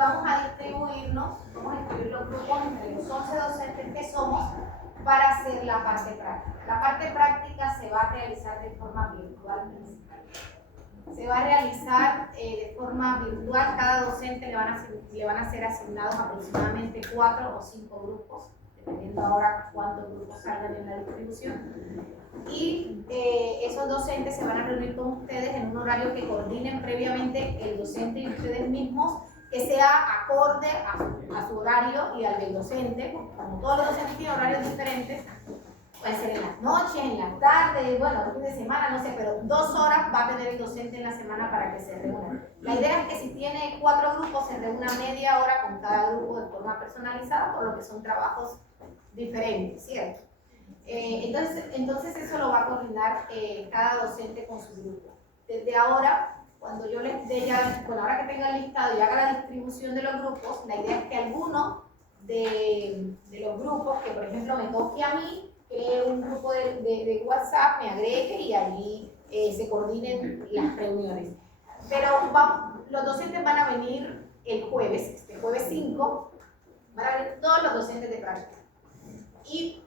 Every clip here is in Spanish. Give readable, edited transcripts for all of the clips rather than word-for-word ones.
vamos a distribuir los grupos entre los 11 docentes que somos para hacer la parte práctica. La parte práctica se va a realizar de forma virtual. Se va a realizar de forma virtual. Cada docente le van a ser asignados aproximadamente 4 o 5 grupos, dependiendo ahora cuántos grupos salgan en la distribución. Y esos docentes se van a reunir con ustedes en un horario que coordinen previamente el docente y ustedes mismos, que sea acorde a su horario y al del docente. Como todos los docentes tienen horarios diferentes, puede ser en las noches, en las tardes, bueno, el fin de semana, no sé, pero 2 horas va a tener el docente en la semana para que se reúnan. La idea es que si tiene 4 grupos, se reúna media hora con cada grupo de forma personalizada, por lo que son trabajos diferentes, ¿cierto? Entonces eso lo va a coordinar cada docente con su grupo. Desde ahora, cuando yo les dé ya, bueno, ahora que tenga el listado y haga la distribución de los grupos, la idea es que alguno de los grupos, que por ejemplo me toque a mí, cree un grupo de WhatsApp, me agregue y allí se coordinen las reuniones. Pero los docentes van a venir el jueves, este jueves 5, van a venir todos los docentes de práctica. Y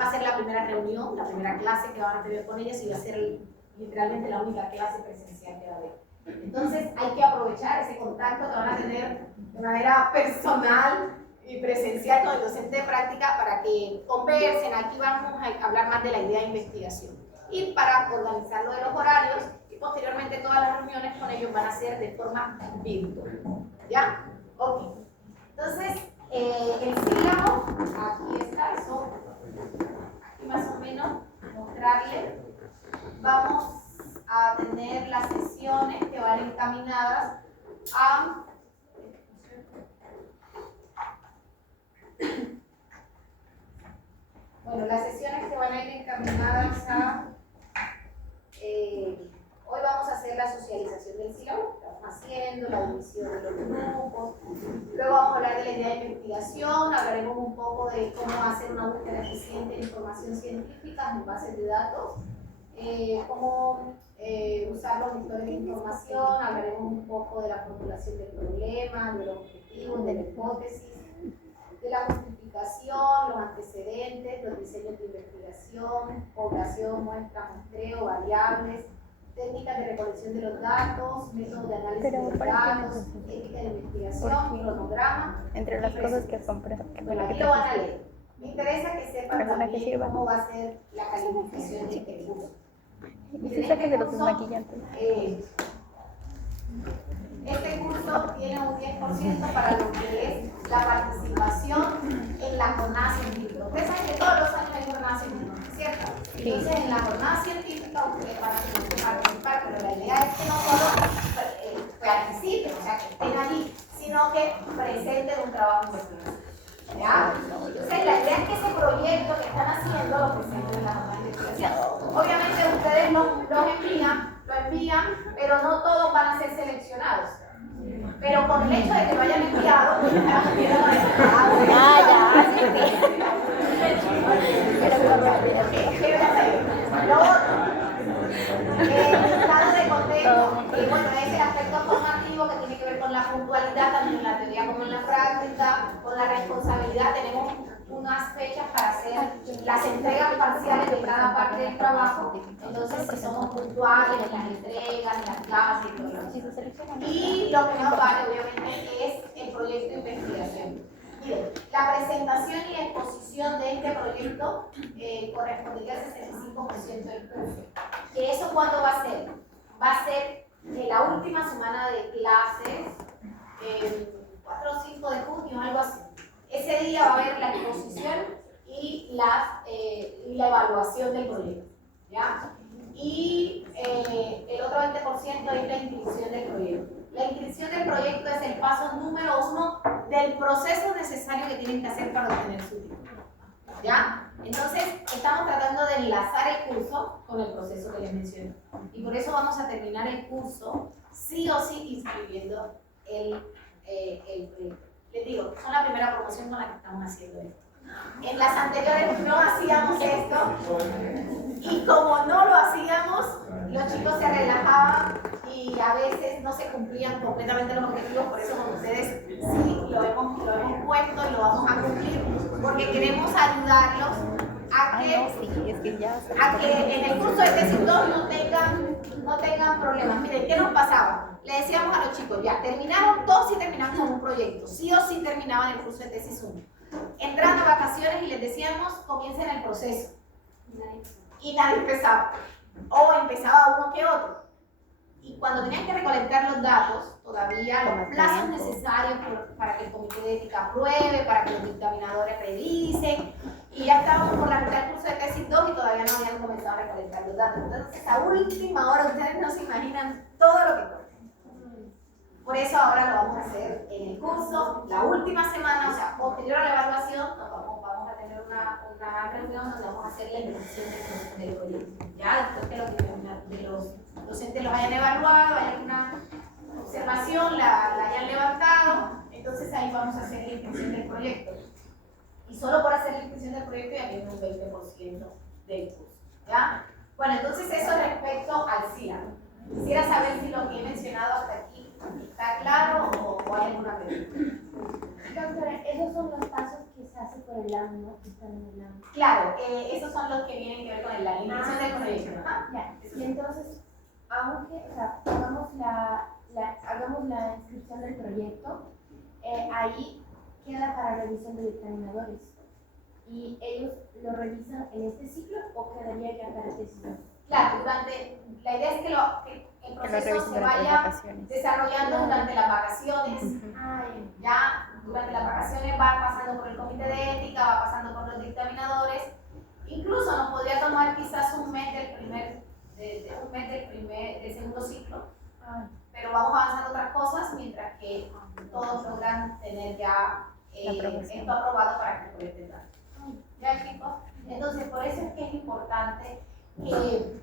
va a ser la primera reunión, la primera clase que van a tener con ellas y va a ser literalmente la única clase presencial que va a haber. Entonces hay que aprovechar ese contacto que van a tener de manera personal y presencial con el docente de práctica para que conversen. Aquí vamos a hablar más de la idea de investigación. Y para organizar lo de los horarios y posteriormente todas las reuniones con ellos van a ser de forma virtual. ¿Ya? Ok. Entonces, el sílabo, aquí está, eso, aquí más o menos, mostrarle. Vamos a tener las sesiones que van encaminadas a las sesiones que van a ir encaminadas a hoy vamos a hacer la socialización del sílabo, estamos haciendo la división de los grupos, luego vamos a hablar de la idea de investigación, hablaremos un poco de cómo hacer una búsqueda eficiente de información científica en bases de datos, cómo usar los gestores de información, hablaremos un poco de la formulación del problema, de los objetivos, de la hipótesis, de la justificación, los antecedentes, los diseños de investigación, población, muestra, muestreo, variables, técnicas de recolección de los datos, métodos de análisis de los datos, ética de investigación, cronograma. Entre las cosas que compré. Bueno, aquí lo van a leer. Me interesa que sepan también cómo va a ser la calificación de este curso. Y si sacas de los desmaquillantes. Este curso tiene un 10% para lo que es la participación en la jornada científica. Ustedes saben que todos los años hay jornada científica, ¿cierto? Entonces, en la jornada científica ustedes van a tener que participar, pero la idea es que no solo participen, o sea, que estén allí, sino que presenten un trabajo investigativo. ¿Ya? Entonces, la idea es que ese proyecto que están haciendo lo presenten en la jornada de investigación. Obviamente, ustedes lo envían, pero no todos van a ser seleccionados. Pero con el hecho de que lo hayan enviado, el estado de contexto, bueno, es el aspecto formativo que tiene que ver con la puntualidad, tanto en la teoría como en la práctica, con la responsabilidad. Tenemos unas fechas para hacer las entregas parciales de cada parte del trabajo. Entonces, si somos puntuales en las entregas, en las clases y todo eso. Y lo que nos vale, obviamente, es el proyecto de investigación. Miren, la presentación y exposición de este proyecto correspondería al 65% del curso. ¿Que eso cuándo va a ser? Va a ser en la última semana de clases, 4 o 5 de junio, algo así. Ese día va a haber la exposición y la evaluación del proyecto, ¿ya? Y el otro 20% es la inscripción del proyecto. La inscripción del proyecto es el paso número 1 del proceso necesario que tienen que hacer para obtener su título, ¿ya? Entonces, estamos tratando de enlazar el curso con el proceso que les mencioné. Y por eso vamos a terminar el curso sí o sí inscribiendo el proyecto. Les digo, son la primera promoción con la que estamos haciendo esto. En las anteriores no hacíamos esto y como no lo hacíamos, los chicos se relajaban y a veces no se cumplían completamente los objetivos, por eso con ustedes esto y lo vamos a cumplir porque queremos ayudarlos a Ay, que, no, sí, es que ya se a que en el curso de tesis 2 no tengan problemas. Miren, ¿qué nos pasaba? Le decíamos a los chicos, ya, terminaron todos y terminaron con un proyecto. Sí o sí terminaban el curso de tesis 1. Entraban a vacaciones y les decíamos, comiencen el proceso. Y nadie empezaba. O empezaba uno que otro. Y cuando tenían que recolectar los datos, todavía los plazos necesarios para que el comité de ética apruebe, para que los dictaminadores revisen, y ya estábamos por la mitad del curso de tesis 2 y todavía no habían comenzado a recolectar los datos. Entonces, a última hora, ustedes no se imaginan todo lo que toca. Por eso ahora lo vamos a hacer en el curso, la última semana, o sea, posterior a la evaluación, vamos a tener una reunión donde vamos a hacer la evaluación del proyecto. Ya después que los docentes los hayan evaluado, hay una observación, la hayan levantado, entonces ahí vamos a hacer la inscripción del proyecto. Y solo por hacer la inscripción del proyecto ya tiene un 20% del curso. ¿Ya? Bueno, entonces eso respecto al CIRA. Quisiera saber si lo que he mencionado hasta aquí está claro o hay alguna pregunta. Doctora, esos son los pasos que se hace por el LAM, ¿no? Que están en el LAM. Claro, esos son los que vienen que ver con la inscripción del proyecto. Ya, y entonces, aunque, o sea, hagamos la inscripción del proyecto, ahí queda para revisión de dictaminadores. ¿Y ellos lo revisan en este ciclo o quedaría ya para tesis 2? Claro, la idea es que el proceso se vaya desarrollando durante las vacaciones. Ya durante las vacaciones va pasando por el comité de ética, va pasando por los dictaminadores. Incluso nos podría tomar quizás un mes del segundo ciclo. Pero vamos avanzando otras cosas mientras que todos logran tener ya esto aprobado para que colecten datos. ¿Ya, chicos? Entonces, por eso es que es importante que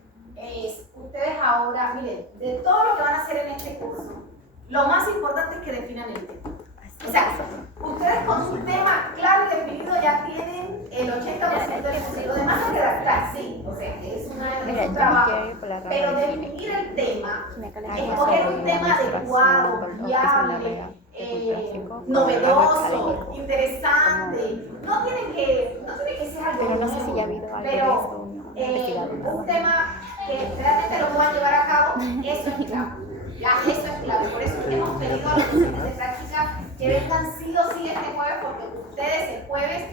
ustedes ahora, miren, de todo lo que van a hacer en este curso, lo más importante es que definan el tema. O sea, ustedes con un tema claro y definido ya tienen el 80% del curso. Lo demás es redactar, sí, o sea, es un trabajo. Pero definir el tema, escoger un tema adecuado, viable, novedoso, interesante. No tiene que ser algo Pero no sé si ya ha habido algo de eso. un tema que realmente lo puedan llevar a cabo, eso es clave. Ya, eso es clave. Por eso es que hemos pedido a los docentes de práctica que vengan sí o sí este jueves, porque ustedes el jueves,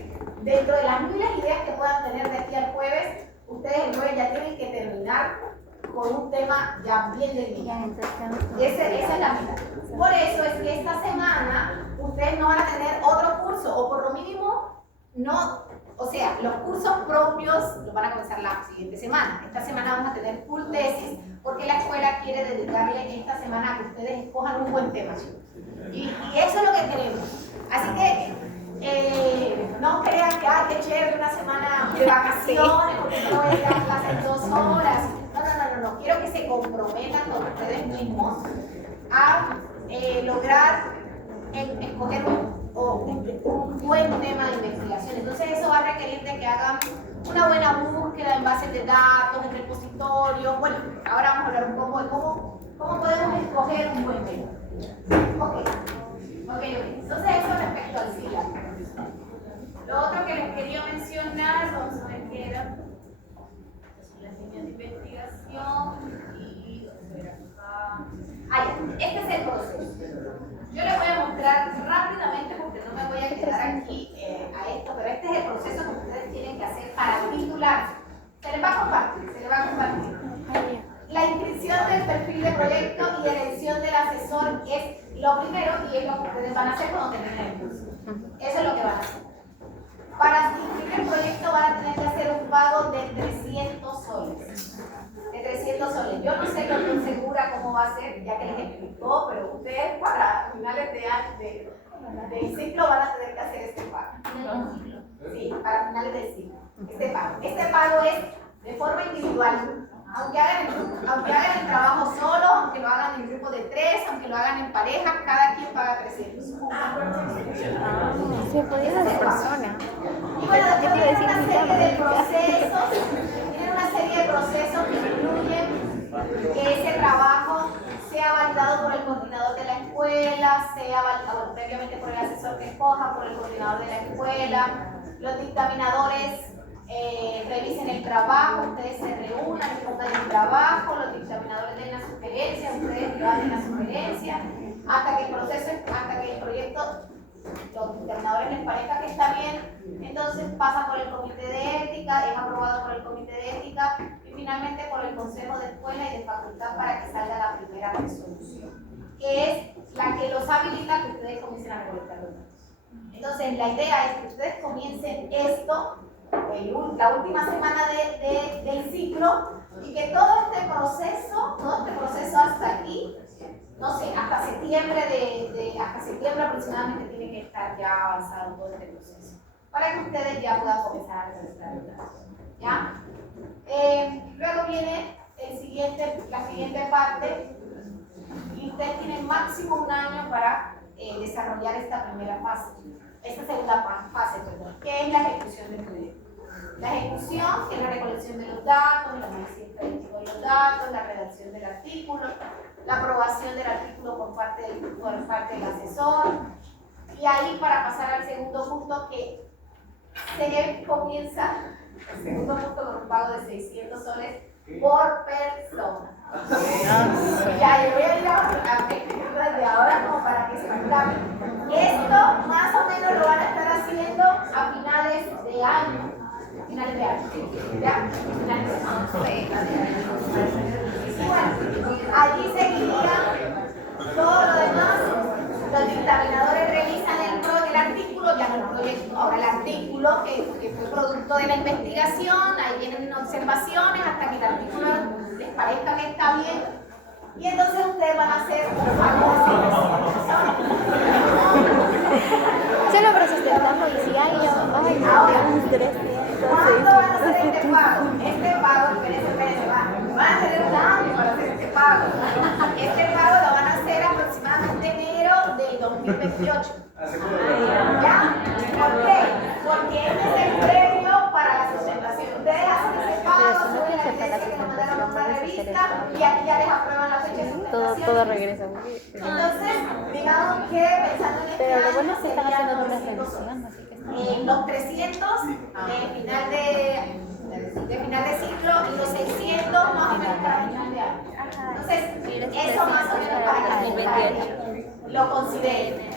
dentro de las miles de ideas que puedan tener de aquí al jueves, ustedes el jueves ya tienen que terminar con un tema ya bien delimitado. Esa es la meta. Por eso es que esta semana ustedes no van a tener otro curso, o por lo mínimo no, o sea, los cursos propios los van a comenzar la siguiente semana. Esta semana vamos a tener full tesis, porque la escuela quiere dedicarle esta semana a que ustedes escojan un buen tema, chicos. Y eso es lo que queremos. Así que no crean que qué chévere una semana de vacaciones, porque no voy a ir a clase en 2 horas. No. Quiero que se comprometan con ustedes mismos a lograr escoger un buen tema de investigación. Entonces eso va a requerir de que hagan una buena búsqueda en bases de datos, en repositorios. Bueno, ahora vamos a hablar un poco de cómo podemos escoger un buen tema. Ok. Entonces eso respecto al SILA. Lo otro que les quería mencionar, vamos a ver qué era. Las líneas de investigación y este es el proceso. Yo les voy a mostrar rápidamente porque no me voy a quedar aquí a esto, pero este es el proceso que ustedes tienen que hacer para titularse. Se les va a compartir. La inscripción del perfil de proyecto y elección del asesor es lo primero y es lo que ustedes van a hacer cuando terminen el curso. Eso es lo que van a hacer. Para inscribir el proyecto van a tener que hacer un pago de 300 soles. Yo no sé, yo no estoy segura cómo va a ser, ya que les explicó, pero ustedes para finales del ciclo van a tener que hacer este pago. Sí, para finales del ciclo. Este pago es de forma individual. Aunque hagan el trabajo solo, aunque lo hagan en grupo de 3, aunque lo hagan en pareja, cada quien paga 300. Se puede dar de persona. Y bueno, después tienen una serie de procesos, que incluyen que ese trabajo sea validado por el coordinador de la escuela, sea validado previamente por el asesor que escoja, por el coordinador de la escuela. Los dictaminadores revisen el trabajo, ustedes se reúnan, pongan el trabajo, los dictaminadores den las sugerencias, ustedes den las sugerencias, hasta que el proyecto, los dictaminadores les parezca que está bien, entonces pasa por el comité de ética, es aprobado por el comité de ética y finalmente por el consejo de escuela y de facultad para que salga la primera resolución, que es la que los habilita a que ustedes comiencen a recolectar los datos. Entonces la idea es que ustedes comiencen esto la última semana del ciclo y que todo este proceso hasta aquí, no sé, hasta septiembre aproximadamente tiene que estar ya avanzado todo este proceso, para que ustedes ya puedan comenzar a registrar los datos, ¿ya? Luego viene la siguiente parte y ustedes tienen máximo un año para desarrollar esta primera fase, esta segunda fase, perdón, que es la ejecución del proyecto. La ejecución es la recolección de los datos, el análisis estadístico de los datos, la redacción del artículo, la aprobación del artículo por parte del asesor. Y ahí para pasar al segundo punto que se comienza, el segundo punto con un pago de 600 soles por persona. Ya, yo voy a ir a desde ahora como para que se acabe. Esto más o menos lo van a estar haciendo a finales de año. Finales de año. ¿Ya? Finales de año. Y bueno, allí seguiría todo lo demás. Los dictaminadores revisan el artículo, ya no el proyecto, ahora el artículo que fue producto de la investigación, ahí vienen observaciones hasta que el artículo les parezca que está bien. Y entonces ustedes van a hacer un pago de 700. Solo para sustentarlo y si hay yo, ay, Ahora, no, ¿cuándo van a hacer este pago? Este pago, espérense, van a tener un año para hacer este pago. Este pago lo van a hacer aproximadamente enero del 2028. ¿Ya? ¿Por qué? Porque este es el premio para la sustentación. Ustedes hacen ese pago, suben la evidencia que nos mandaron una revista y aquí ya les aprueban la fecha de sustentación. todo regresa. Entonces, digamos que pensando en este Pero lo año, bueno es que están serían haciendo una 900 revisión, así que los 300 de final de ciclo y los 600 más o menos para final de año. Entonces, eso más o menos para que lo consideren.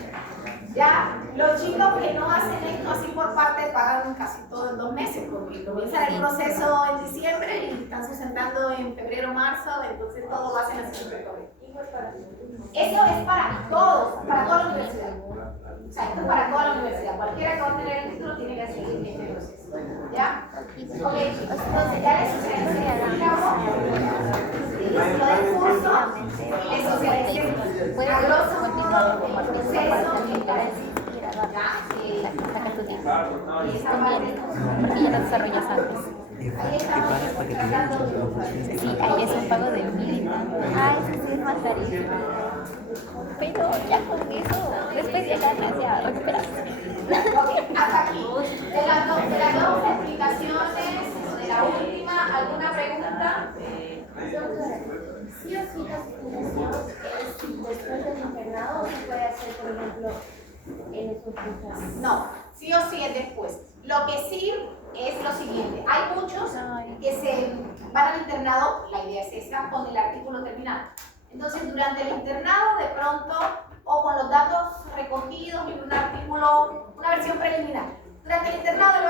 Ya, los chicos que no hacen esto así por parte pagan casi todo en 2 meses, porque comienzan el proceso en diciembre y están sustentando en febrero o marzo, entonces todo lo hacen así súper correcto. Eso es para todos, para toda la universidad. O sea, esto es para toda la universidad. Cualquiera que va a tener el título tiene que seguir este proceso. ¿Ya? Ok, entonces ya les lo del curso y les socialicen a grosso modo el proceso que está y esa parte porque ya lo desarrollas antes. ahí estamos tratando. Sí, ahí es un pago de 1000. Ah, eso sí es más carísimo. Pero ya con eso, después ya ganas, ya recuperas. Ok, hasta aquí. De las dos explicaciones, de la última, ¿alguna pregunta? Sí o sí la sustentación es después del internado o se puede hacer, por ejemplo, en esos cursos. No, sí o sí es después. Lo que sí es lo siguiente, hay muchos que se van al internado, la idea es esa, con el artículo terminado. Entonces, durante el internado, de pronto, o con los datos recogidos y un artículo, una versión preliminar. Durante el internado le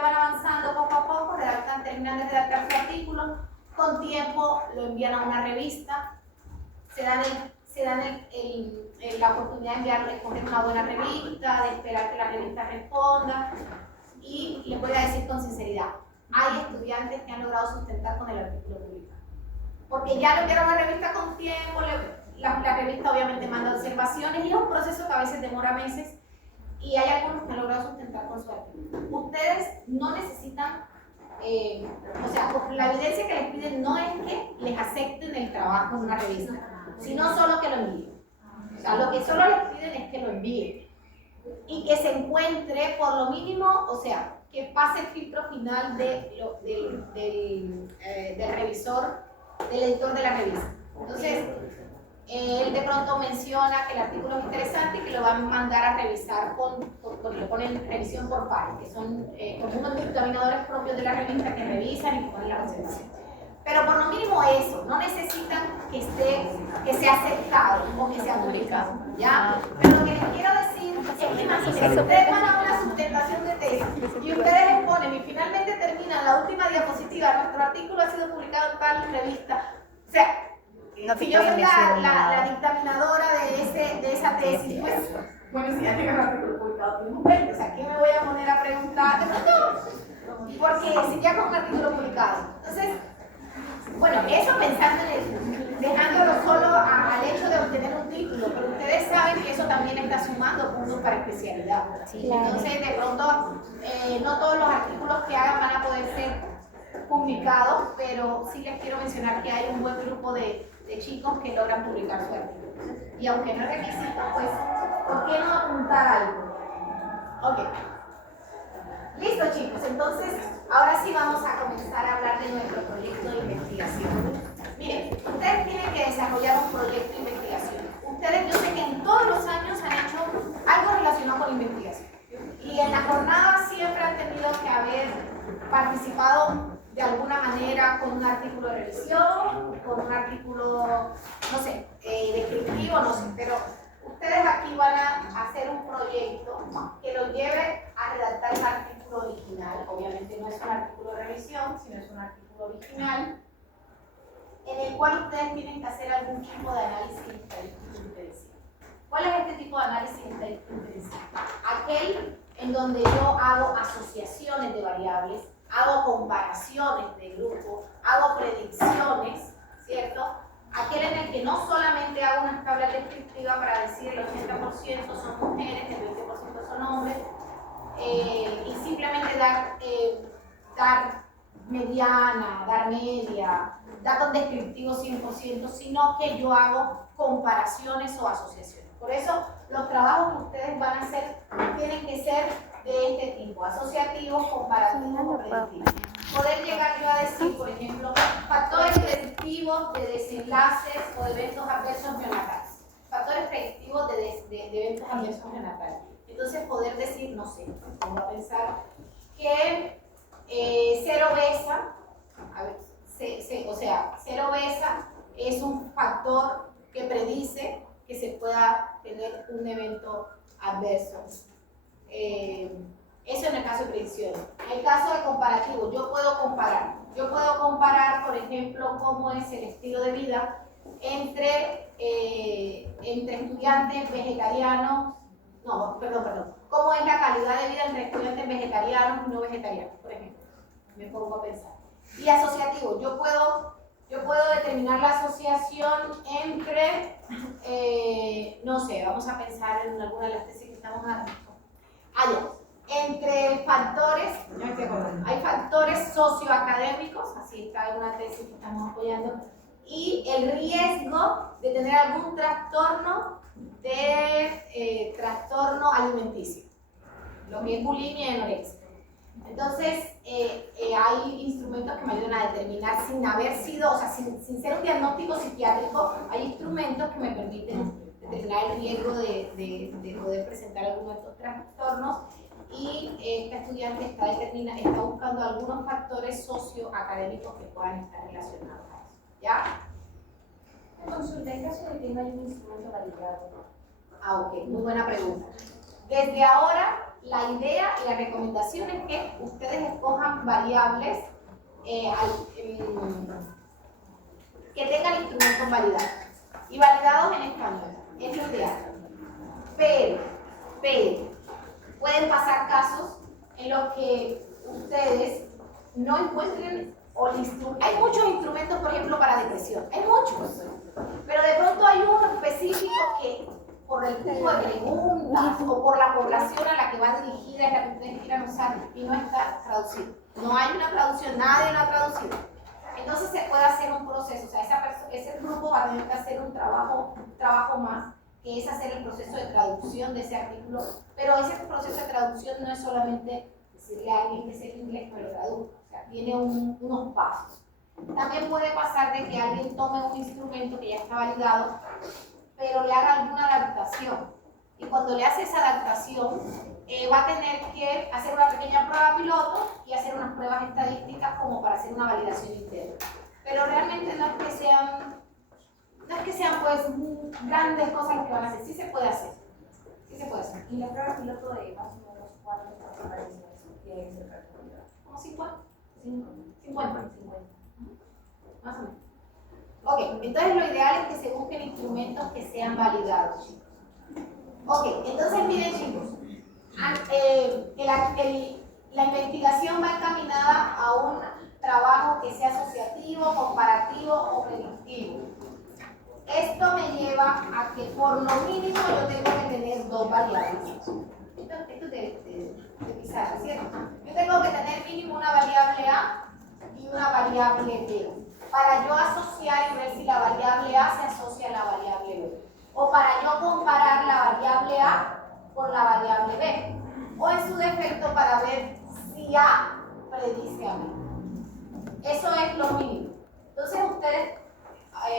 van avanzando poco a poco, terminan de redactar su artículo, con tiempo lo envían a una revista, se dan la oportunidad de escoger una buena revista, de esperar que la revista responda, y les voy a decir con sinceridad, hay estudiantes que han logrado sustentar con el artículo publicado. Porque ya lo enviaron a la revista con tiempo, la revista obviamente manda observaciones y es un proceso que a veces demora meses y hay algunos que han logrado sustentar con su artículo. Ustedes no necesitan, o sea, la evidencia que les piden no es que les acepten el trabajo en una revista, sino solo que lo envíen. O sea, lo que solo les piden es que lo envíen y que se encuentre por lo mínimo, o sea, que pase el filtro final del revisor, del editor de la revista. Entonces, él de pronto menciona que el artículo es interesante y que lo van a mandar a revisar porque le ponen revisión por pares, que son como unos dictaminadores propios de la revista que revisan y ponen la observación. Pero por lo mínimo eso, no necesitan que sea aceptado o que sea publicado, ¿ya? Pero lo que les quiero decir es que imagínense, ustedes van a una sustentación de tesis y ustedes exponen y finalmente terminan la última diapositiva, nuestro artículo ha sido publicado en tal revista. O sea, si yo soy la dictaminadora de esa tesis, pues, bueno, si ya tengo el artículo publicado, tengo un 20, o sea, ¿qué me voy a poner a preguntar? De pronto, porque si ya con un artículo publicado. Entonces, bueno, eso pensando dejándolo solo al hecho de obtener un título, pero ustedes saben que eso también está sumando puntos para especialidad. Entonces, de pronto, no todos los artículos que hagan van a poder ser publicados, pero sí les quiero mencionar que hay un buen grupo de chicos que logran publicar su artículo. Y aunque no es requisito, pues, ¿por qué no apuntar algo? Ok. Listo, chicos, entonces ahora sí vamos a comenzar a hablar de nuestro proyecto de investigación. Miren, ustedes tienen que desarrollar un proyecto de investigación. Ustedes, yo sé que en todos los años han hecho algo relacionado con investigación. Y en la jornada siempre han tenido que haber participado de alguna manera con un artículo de revisión, con un artículo, no sé, descriptivo, no sé, pero ustedes aquí van a hacer un proyecto que lo lleve a redactar el artículo original. Obviamente no es un artículo de revisión, sino es un artículo original, en el cual ustedes tienen que hacer algún tipo de análisis estadístico inferencial. ¿Cuál es este tipo de análisis estadístico inferencial? Aquel en donde yo hago asociaciones de variables, hago comparaciones de grupos, hago predicciones, ¿cierto? Aquel en el que no solamente hago una tabla descriptiva para decir el 80% son mujeres, el 20% son hombres, y simplemente dar mediana, dar media, datos descriptivos 100%, sino que yo hago comparaciones o asociaciones. Por eso los trabajos que ustedes van a hacer tienen que ser de este tipo, asociativos, comparativos o predictivos. Poder llegar yo a decir, por ejemplo, factores predictivos de desenlaces o de eventos adversos neonatales. Factores predictivos de eventos adversos neonatales. Entonces poder decir, no sé, vamos a pensar que ser obesa, ser obesa es un factor que predice que se pueda tener un evento adverso. Eso en el caso de predicción. En el caso de comparativo, yo puedo comparar, por ejemplo, cómo es el estilo de vida entre estudiantes vegetarianos, cómo es la calidad de vida entre estudiantes vegetarianos y no vegetarianos, por ejemplo. Me pongo a pensar. Y asociativo, yo puedo determinar la asociación entre, no sé, vamos a pensar en alguna de las tesis que estamos dando. Entre factores, ya me estoy acordando, hay factores socioacadémicos, así está en una tesis que estamos apoyando, y el riesgo de tener algún trastorno alimenticio, lo que es bulimia y anorexia. Entonces, hay instrumentos que me ayudan a determinar sin haber sido, o sea, sin ser un diagnóstico psiquiátrico, hay instrumentos que me permiten determinar el riesgo de poder presentar alguno de estos trastornos. Y esta estudiante está buscando algunos factores socioacadémicos que puedan estar relacionados a eso. ¿Ya? Consulta, en caso de que no hay un instrumento validado. Ok, muy buena pregunta. Desde ahora, la idea y la recomendación es que ustedes escojan variables que tengan instrumentos validados. Y validados en español, es lo ideal. Pero, pueden pasar casos en los que ustedes no encuentren hay muchos instrumentos, por ejemplo, para depresión, hay muchos, pero de pronto hay uno específico que por el tipo de preguntas o por la población a la que va dirigida es la que ustedes quieran usar y no está traducido. No hay una traducción, nadie lo ha traducido. Entonces se puede hacer un proceso, o sea, ese grupo va a tener que hacer un trabajo más, que es hacer el proceso de traducción de ese artículo, pero ese proceso de traducción no es solamente decirle a alguien que sepa inglés que lo traduzca, o sea, tiene unos pasos. También puede pasar de que alguien tome un instrumento que ya está validado, pero le haga alguna adaptación. Y cuando le hace esa adaptación, va a tener que hacer una pequeña prueba piloto y hacer unas pruebas estadísticas como para hacer una validación interna. Pero realmente no es que sean pues grandes cosas lo que van a hacer. Sí se puede hacer. Sí se puede hacer. Y la prueba piloto de más o menos cuántos participantes tiene que ser calculada. ¿Como 50? 50. Más o menos. Ok, entonces lo ideal es que se busquen instrumentos que sean validados. Ok, entonces miren chicos, la investigación va encaminada a un trabajo que sea asociativo, comparativo o predictivo. Esto me lleva a que por lo mínimo yo tengo que tener dos variables. Esto de pizarra, ¿cierto? Yo tengo que tener mínimo una variable A y una variable B. Para yo asociar y ver si la variable A se asocia a la variable B. O para yo comparar la variable A con la variable B. O en su defecto para ver si A predice a B. Eso es lo mínimo. Entonces ustedes,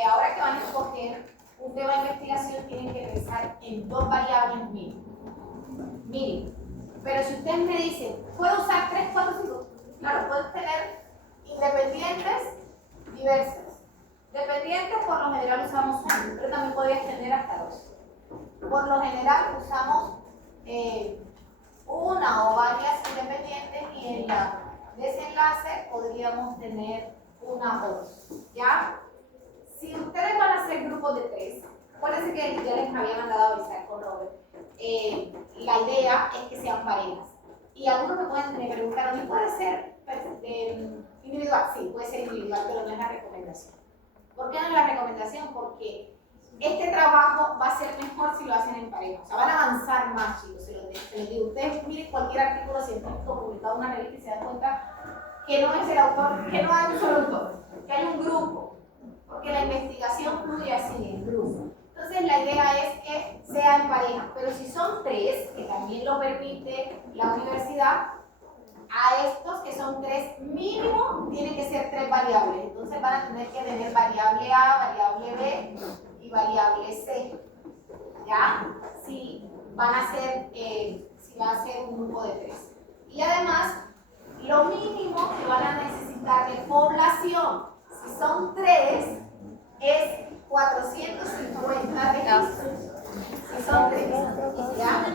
ahora que van a escoger un tema de investigación, tienen que pensar en dos variables mínimas. Miren, pero si ustedes me dicen, ¿puedo usar 3, 4, 5? Claro, puedes tener independientes diversas. Dependientes por lo general usamos uno, pero también podrías tener hasta 2. Por lo general usamos una o varias independientes y en la desenlace podríamos tener una o 2. ¿Ya? Si ustedes van a hacer grupos de 3, acuérdense que ya les había mandado a avisar con Robert, la idea es que sean parejas. Y algunos me preguntaron, ¿y puede ser individual? Sí, puede ser individual, pero no es la recomendación. ¿Por qué no es la recomendación? Porque este trabajo va a ser mejor si lo hacen en pareja. O sea, van a avanzar más, chicos, se los digo. Ustedes miren cualquier artículo científico publicado en una revista y se dan cuenta que no es el autor, que no hay un solo autor, que hay un grupo. Porque la investigación fluye así, en grupo. Entonces la idea es que sea en pareja, pero si son 3, que también lo permite la universidad, a estos que son 3 mínimo tienen que ser 3 variables. Entonces van a tener que tener variable A, variable B y variable C. ¿Ya? Si van a ser, si va a ser un grupo de 3. Y además, lo mínimo que van a necesitar de población, si son 3, es 450 registros. Si son 3, ¿ya?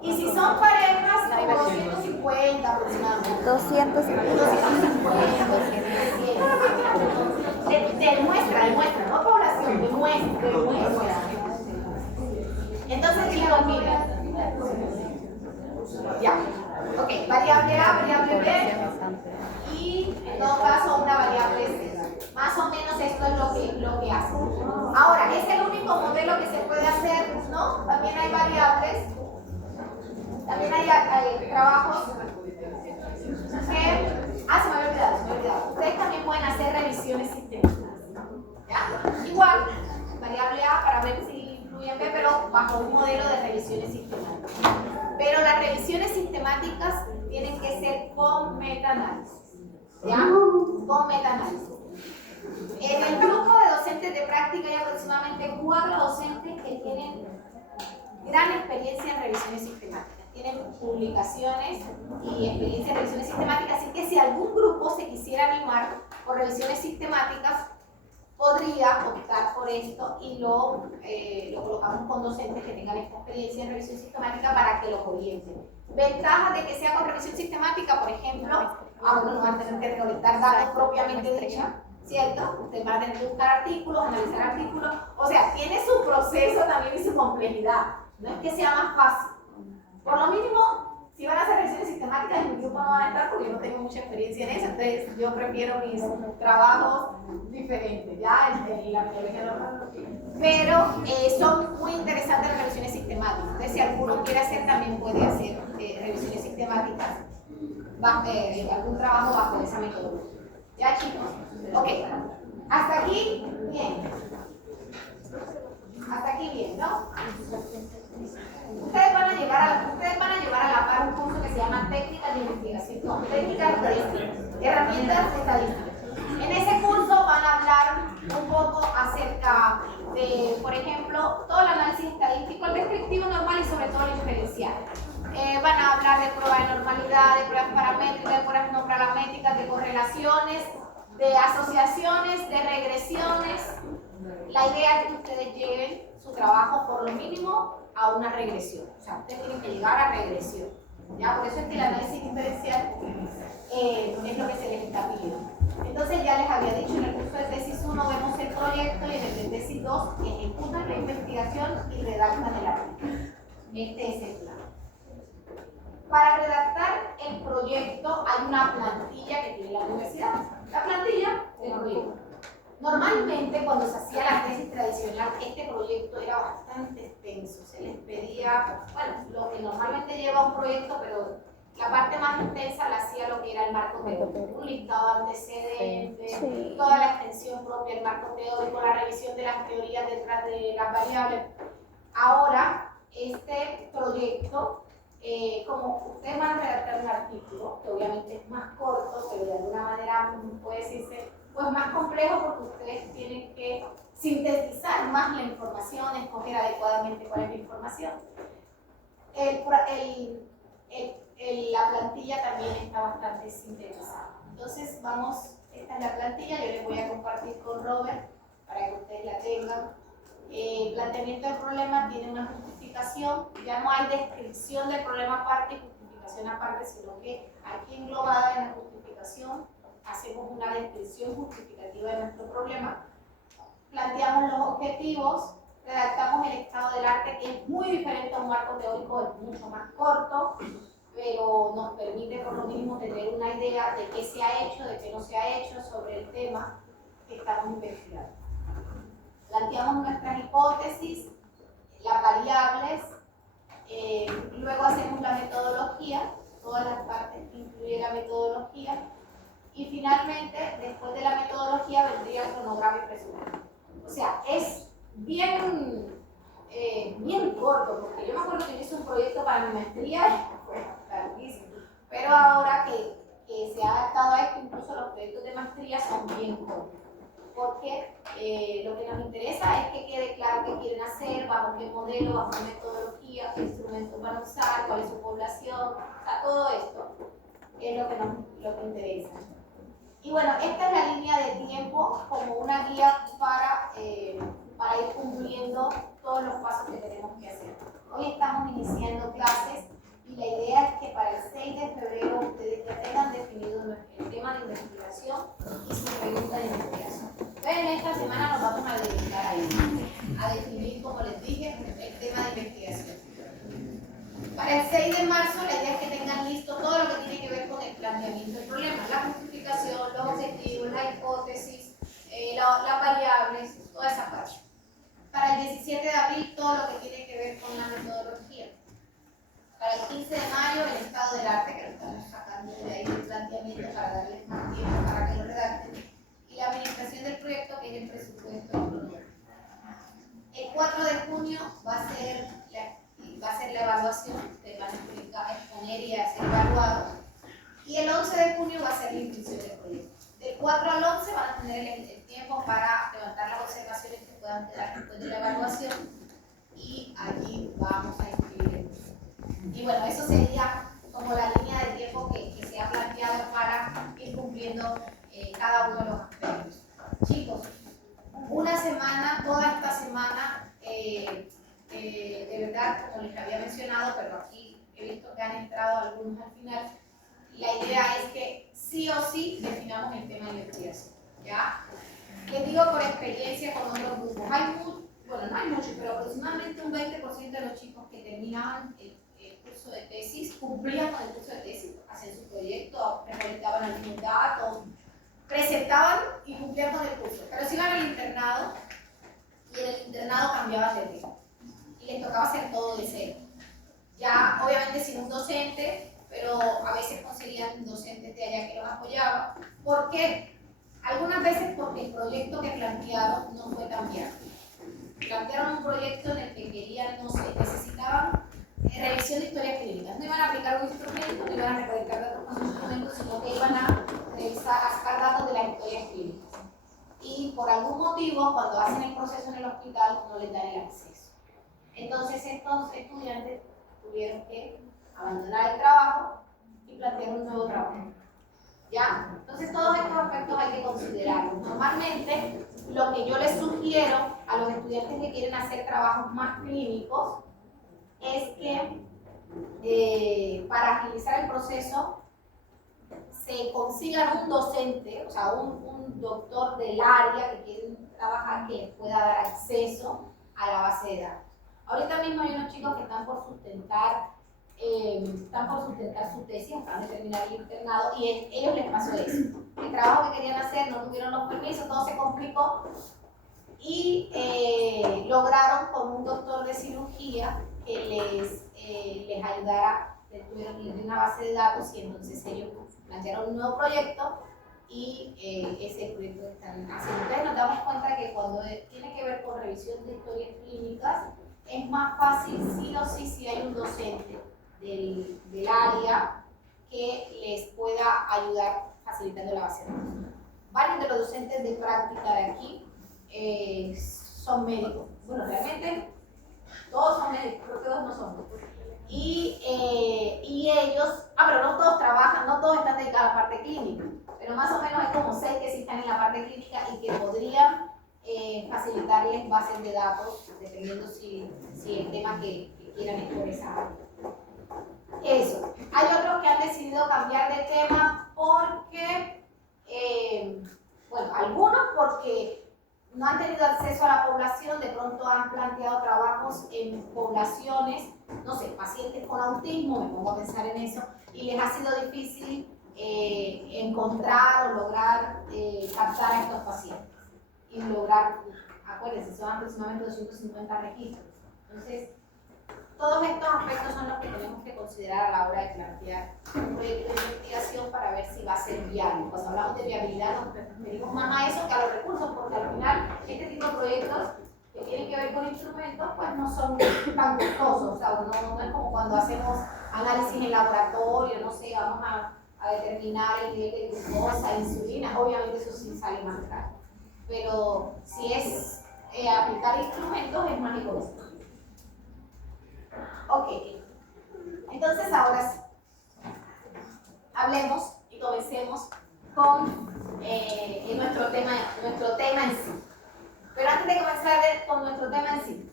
Y si son parejas, como 250 aproximadamente. 250. Demuestra, no población, demuestra. Entonces digo, mira. Ya. Ok, variable A, variable B. Y en todo caso una variable C. Más o menos esto es lo que hace. Ahora, ¿es el único modelo que se puede hacer? No, también hay variables. También hay trabajos que... se me había olvidado. Ustedes también pueden hacer revisiones sistemáticas. ¿Ya? Igual, variable A para ver si influye en B, pero bajo un modelo de revisiones sistemáticas. Pero las revisiones sistemáticas tienen que ser con metaanálisis. ¿Ya? Con metaanálisis. En el grupo de docentes de práctica hay aproximadamente 4 docentes que tienen gran experiencia en revisiones sistemáticas. Tienen publicaciones y experiencia en revisiones sistemáticas, así que si algún grupo se quisiera animar por revisiones sistemáticas, podría optar por esto y lo colocamos con docentes que tengan esta experiencia en revisión sistemática para que los orienten. Ventajas de que sea con revisión sistemática, por ejemplo, no van a tener que recolectar datos propiamente dichos, ¿cierto? Ustedes van a tener que buscar artículos, analizar artículos, o sea, tiene su proceso también y su complejidad. No es que sea más fácil. Por lo mínimo, si van a hacer revisiones sistemáticas, en mi grupo no van a estar porque yo no tengo mucha experiencia en eso, entonces yo prefiero mis trabajos diferentes, ya en la biología normal. Pero son muy interesantes las revisiones sistemáticas. Entonces, si alguno quiere hacer, también puede hacer revisiones sistemáticas, algún trabajo bajo esa metodología. ¿Ya, chicos? Ok. Hasta aquí, bien. Hasta aquí bien, ¿no? Ustedes van a llevar a la par un curso que se llama Técnicas de Investigación, Técnicas Estadísticas, Herramientas Estadísticas. por ejemplo, todo el análisis estadístico, el descriptivo normal y sobre todo el inferencial. Van a hablar de pruebas de normalidad, de pruebas paramétricas, de pruebas no paramétricas, de correlaciones, de asociaciones, de regresiones. La idea es que ustedes lleven su trabajo por lo mínimo a una regresión. O sea, ustedes tienen que llegar a regresión. ¿Ya? Por eso es que el análisis diferencial es lo que se les está pidiendo. Entonces ya les había dicho, en el curso de tesis 1 vemos el proyecto y en el de tesis 2 ejecutan la investigación y redactan el artículo. Este es el plan. Para redactar el proyecto hay una plantilla que tiene la universidad. La plantilla del proyecto. Normalmente cuando se hacía la tesis tradicional, este proyecto era bastante extenso. Se les pedía, bueno, lo que normalmente lleva un proyecto, pero la parte más intensa la hacía lo que era el marco teórico. Un listado de antecedentes, toda la extensión propia del marco teórico, la revisión de las teorías detrás de las variables. Ahora, este proyecto, como ustedes van a redactar un artículo, que obviamente es más corto, pero de alguna manera puede decirse pues más complejo porque ustedes tienen que sintetizar más la información, escoger adecuadamente cuál es la información. La plantilla también está bastante sintetizada. Entonces esta es la plantilla, yo les voy a compartir con Robert para que ustedes la tengan. El planteamiento del problema tiene una justificación, ya no hay descripción del problema aparte y justificación aparte, sino que aquí englobada en la justificación hacemos una descripción justificativa de nuestro problema, planteamos los objetivos, redactamos el estado del arte, que es muy diferente a un marco teórico, es mucho más corto, pero nos permite por lo mismo tener una idea de qué se ha hecho, de qué no se ha hecho sobre el tema que estamos investigando. Planteamos nuestras hipótesis, las variables, luego hacemos la metodología, todas las partes que incluye la metodología, y finalmente, después de la metodología, vendría el cronograma y presupuesto. O sea, es bien corto, porque yo me acuerdo que yo hice un proyecto para mi maestría y fue larguísimo. Pero ahora que se ha adaptado a esto, incluso los proyectos de maestría son bien cortos. Porque lo que nos interesa es que quede claro qué quieren hacer, bajo qué modelo, bajo qué metodología, qué instrumentos van a usar, cuál es su población, o sea, todo esto es lo que interesa. Y bueno, esta es la línea de tiempo como una guía para ir cumpliendo todos los pasos que tenemos que hacer. Hoy estamos iniciando clases y la idea es que para el 6 de febrero ustedes ya tengan definido el tema de investigación y su pregunta de investigación. Entonces, en esta semana nos vamos a dedicar a definir, como les dije, el tema de investigación. Para el 6 de marzo, la idea es que tengan listo todo lo que tiene que ver con el planteamiento del problema, la justificación, los objetivos, la hipótesis, las variables, toda esa parte. Para el 17 de abril, todo lo que tiene que ver con la metodología. Para el 15 de mayo, el estado del arte, que lo estamos sacando de ahí del planteamiento para darles más tiempo para que lo redacten. Y la administración del proyecto, que es el presupuesto del proyecto. El 4 de junio va a ser la evaluación, ustedes van a exponer y a ser evaluados. Y el 11 de junio va a ser la inscripción del proyecto. Del 4 al 11 van a tener el tiempo para levantar las observaciones que puedan quedar después de la evaluación. Y allí vamos a inscribir el proyecto. Y bueno, eso sería como la línea de tiempo que se ha planteado para ir cumpliendo cada uno de los aspectos. Chicos, una semana, toda esta semana, de verdad, como les había mencionado, pero aquí he visto que han entrado algunos al final, la idea es que sí o sí definamos el tema de investigación, ¿ya? Les digo por experiencia con otros grupos, no hay muchos, pero aproximadamente un 20% de los chicos que terminaban el curso de tesis, cumplían con el curso de tesis, hacían su proyecto, recolectaban algunos datos, presentaban y cumplían con el curso, pero si iban al internado y en el internado cambiaban de tema y les tocaba hacer todo de cero. Ya obviamente sin un docente, pero a veces conseguían docentes de allá que los apoyaban. ¿Por qué? Algunas veces porque el proyecto que plantearon no fue tan viable. Plantearon un proyecto en el que querían, no sé, necesitaban revisión de historias clínicas. No iban a aplicar un instrumento, no iban a recolectar datos con un instrumento, sino que iban a revisar, a sacar datos de las historias clínicas. Y por algún motivo, cuando hacen el proceso en el hospital, Entonces estos estudiantes tuvieron que abandonar el trabajo y plantear un nuevo trabajo. ¿Ya? Entonces todos estos aspectos hay que considerarlos. Normalmente lo que yo les sugiero a los estudiantes que quieren hacer trabajos más clínicos es que para agilizar el proceso se consigan un docente, o sea, un doctor del área que quieren trabajar que les pueda dar acceso a la base de datos. Ahorita mismo hay unos chicos que están por sustentar su tesis, acaban de terminar el internado y ellos les pasó eso. El trabajo que querían hacer no tuvieron los permisos, todo se complicó y lograron con un doctor de cirugía que les ayudara, les tuvieron una base de datos y entonces ellos plantearon un nuevo proyecto y ese es el proyecto que están haciendo. Entonces nos damos cuenta que cuando tiene que ver con revisión de historias clínicas es más fácil sí o sí si hay un docente del área que les pueda ayudar facilitando la base de datos. Varios de los docentes de práctica de aquí son médicos. Bueno, realmente todos son médicos, creo que dos no son. Y ellos, pero no todos trabajan, no todos están dedicados a la parte clínica, pero más o menos hay como 6 que sí están en la parte clínica y que podrían facilitarles bases de datos dependiendo si el tema que quieran es por esa área. Eso. Hay otros que han decidido cambiar de tema porque, bueno, algunos porque no han tenido acceso a la población, de pronto han planteado trabajos en poblaciones, no sé, pacientes con autismo, me pongo a pensar en eso, y les ha sido difícil encontrar o lograr captar a estos pacientes y lograr, acuérdense, son aproximadamente 250 registros. Entonces, todos estos aspectos son los que tenemos que considerar a la hora de plantear un proyecto de investigación para ver si va a ser viable. Cuando hablamos de viabilidad nos referimos más a eso que a los recursos, porque al final este tipo de proyectos que tienen que ver con instrumentos pues no son tan costosos. O sea, no es como cuando hacemos análisis en laboratorio, no sé, vamos a determinar el nivel de glucosa, insulina, obviamente eso sí sale más caro. Pero si es aplicar instrumentos es más económico. Ok, entonces ahora sí, hablemos y comencemos con nuestro tema en sí. Pero antes de comenzar con nuestro tema en sí,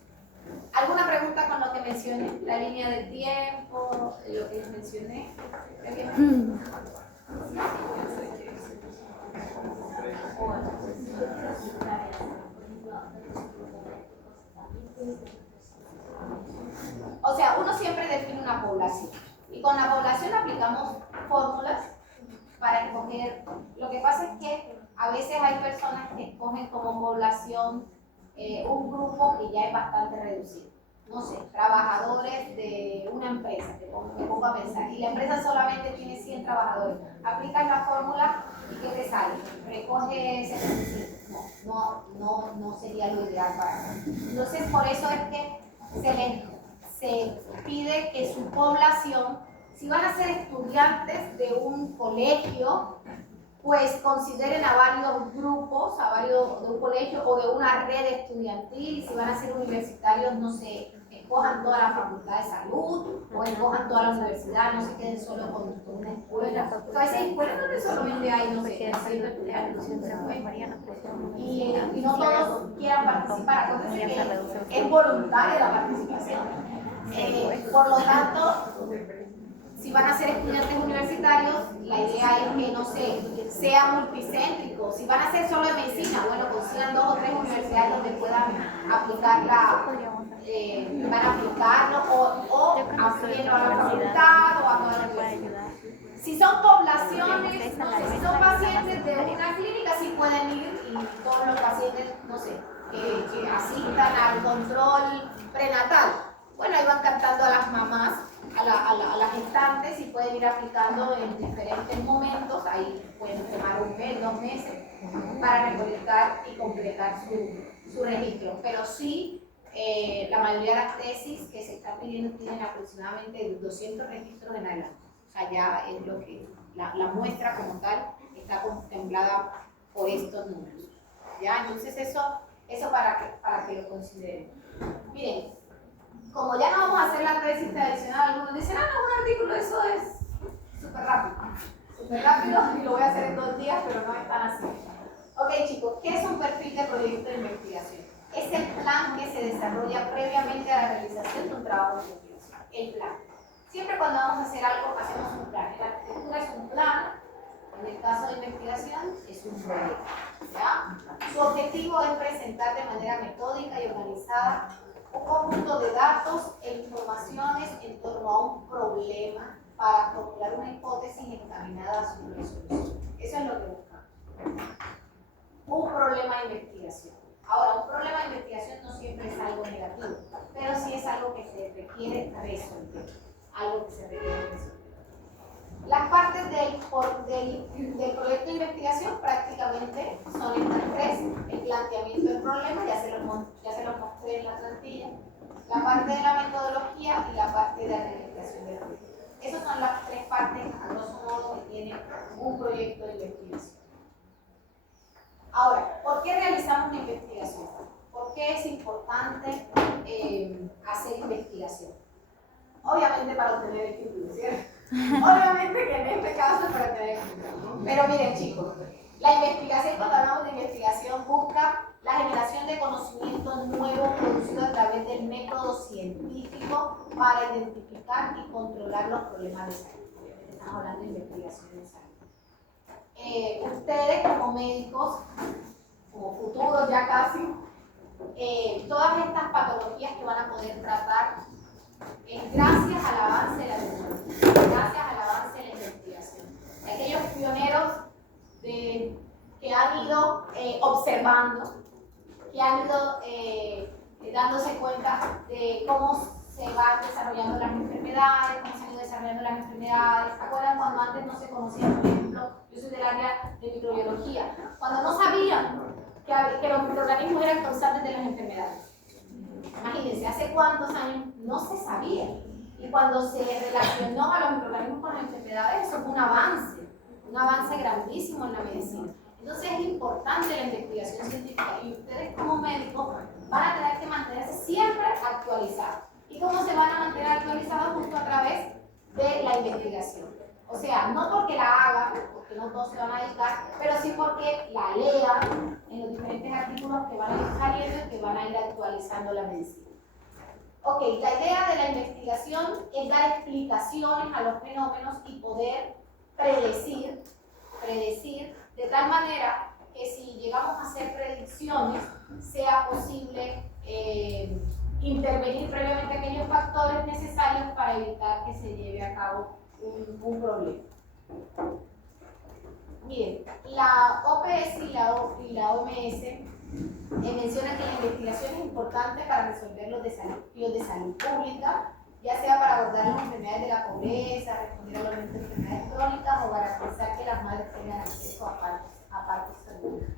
¿alguna pregunta con lo que mencioné? La línea de tiempo, lo que les mencioné. O sea, uno siempre define una población y con la población aplicamos fórmulas para escoger. Lo que pasa es que a veces hay personas que escogen como población un grupo que ya es bastante reducido. No sé, trabajadores de una empresa, me pongo a pensar, y la empresa solamente tiene 100 trabajadores. Aplicas la fórmula y ¿qué te sale? Recoge 75. No sería lo ideal para eso. Entonces, por eso es que se pide que su población, si van a ser estudiantes de un colegio, pues consideren a varios grupos, de un colegio o de una red estudiantil. Si van a ser universitarios, no sé, escojan toda la facultad de salud o escojan toda la universidad, no se queden solo con una escuela. A veces escuelas donde solamente hay, no sé, y no todos quieran participar. Entonces, es voluntaria la participación. Por lo tanto, si van a ser estudiantes universitarios, la idea es que, no sé, sea multicéntrico. Si van a ser solo de medicina, bueno, consigan 2 o 3 universidades donde puedan aplicarlo o amplíenlo a la facultad o a toda la universidad. Si son poblaciones, no sé, si son pacientes de una clínica, sí pueden ir y todos los pacientes, no sé, que asistan al control prenatal. Bueno, ahí van cantando a las mamás, a las gestantes y pueden ir aplicando en diferentes momentos. Ahí pueden tomar 1 mes, 2 meses para recolectar y completar su registro. Pero sí, la mayoría de las tesis que se están pidiendo tienen aproximadamente 200 registros en adelante. O sea, ya es lo que la muestra como tal está contemplada por estos números. ¿Ya? Entonces eso para que lo consideren. Miren, como ya no vamos a hacer la tesis tradicional, algunos dicen, ah, no, un artículo, eso es súper rápido y lo voy a hacer en 2 días, pero no es tan así. Ok, chicos, ¿qué es un perfil de proyecto de investigación? Es el plan que se desarrolla previamente a la realización de un trabajo de investigación. El plan. Siempre cuando vamos a hacer algo, hacemos un plan. En la arquitectura es un plan, en el caso de investigación es un proyecto. ¿Ya? Su objetivo es presentar de manera metódica y organizada un conjunto de datos e informaciones en torno a un problema para formular una hipótesis encaminada a su resolución. Eso es lo que buscamos. Un problema de investigación. Ahora, un problema de investigación no siempre es algo negativo, pero sí es algo que se requiere resolver. Algo que se requiere resolver. Las partes del proyecto de investigación prácticamente son estas 3. El planteamiento del problema, ya se los mostré en la plantilla. La parte de la metodología y la parte de la realización del proyecto. Esas son las 3 partes, a grosso modo, que tiene un proyecto de investigación. Ahora, ¿por qué realizamos una investigación? ¿Por qué es importante hacer investigación? Obviamente para obtener el título, ¿cierto? Obviamente que en este caso es para obtener el título. Pero miren, chicos, la investigación, cuando hablamos de investigación, busca la generación de conocimiento nuevo producido a través del método científico para identificar y controlar los problemas de salud. Estamos hablando de investigación de salud. Ustedes como médicos, como futuros ya casi, todas estas patologías que van a poder tratar es gracias al avance de la tecnología, gracias al avance de la investigación. Aquellos pioneros que han ido observando, que han ido dándose cuenta de cómo se van desarrollando las enfermedades, cómo se han ido desarrollando las enfermedades. ¿Se acuerdan cuando antes no se conocía, por ejemplo, yo soy del área de microbiología, cuando no sabían que los microorganismos eran causantes de las enfermedades? Imagínense, hace cuántos años no se sabía. Y cuando se relacionó a los microorganismos con las enfermedades, eso fue un avance grandísimo en la medicina. Entonces es importante la investigación científica y ustedes como médicos van a tener que mantenerse siempre actualizados. ¿Y cómo se van a mantener actualizados? Justo a través de la investigación. O sea, no porque la hagan, porque no todos se van a dedicar, pero sí porque la lean en los diferentes artículos que van a ir saliendo y que van a ir actualizando la medicina. Ok, la idea de la investigación es dar explicaciones a los fenómenos y poder predecir de tal manera que si llegamos a hacer predicciones, sea posible intervenir previamente aquellos factores necesarios para evitar que se lleve a cabo un problema. Miren, la OPS y la OMS mencionan que la investigación es importante para resolver los de salud pública, ya sea para abordar las enfermedades de la pobreza, responder a los de enfermedades crónicas o garantizar que las madres tengan acceso a partos seguros.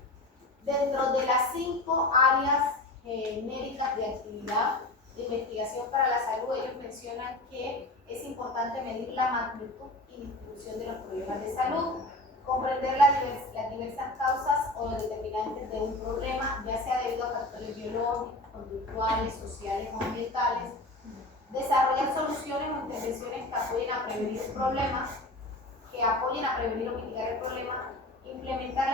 Dentro de las 5 áreas genéricas de actividad de investigación para la salud, ellos mencionan que es importante medir la magnitud y distribución de los problemas de salud, comprender las diversas causas o los determinantes de un problema, ya sea debido a factores biológicos, conductuales, sociales o ambientales, desarrollar soluciones o intervenciones que apoyen a prevenir el problema, que apoyen a prevenir o mitigar el problema, implementar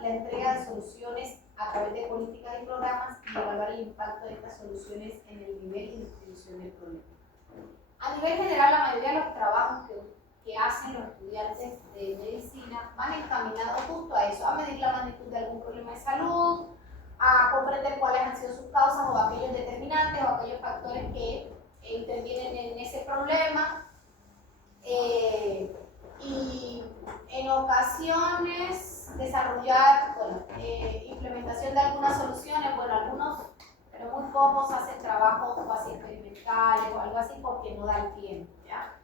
la entrega de soluciones a través de políticas y programas y evaluar el impacto de estas soluciones en el nivel y distribución del problema. A nivel general, la mayoría de los trabajos que hacen los estudiantes de medicina van encaminados justo a eso, a medir la magnitud de algún problema de salud, a comprender cuáles han sido sus causas o aquellos determinantes o aquellos factores que intervienen en ese problema, y en ocasiones desarrollar, implementación de algunas soluciones, algunos, pero muy pocos hacen trabajos casi experimentales o algo así porque no da el tiempo, ¿ya?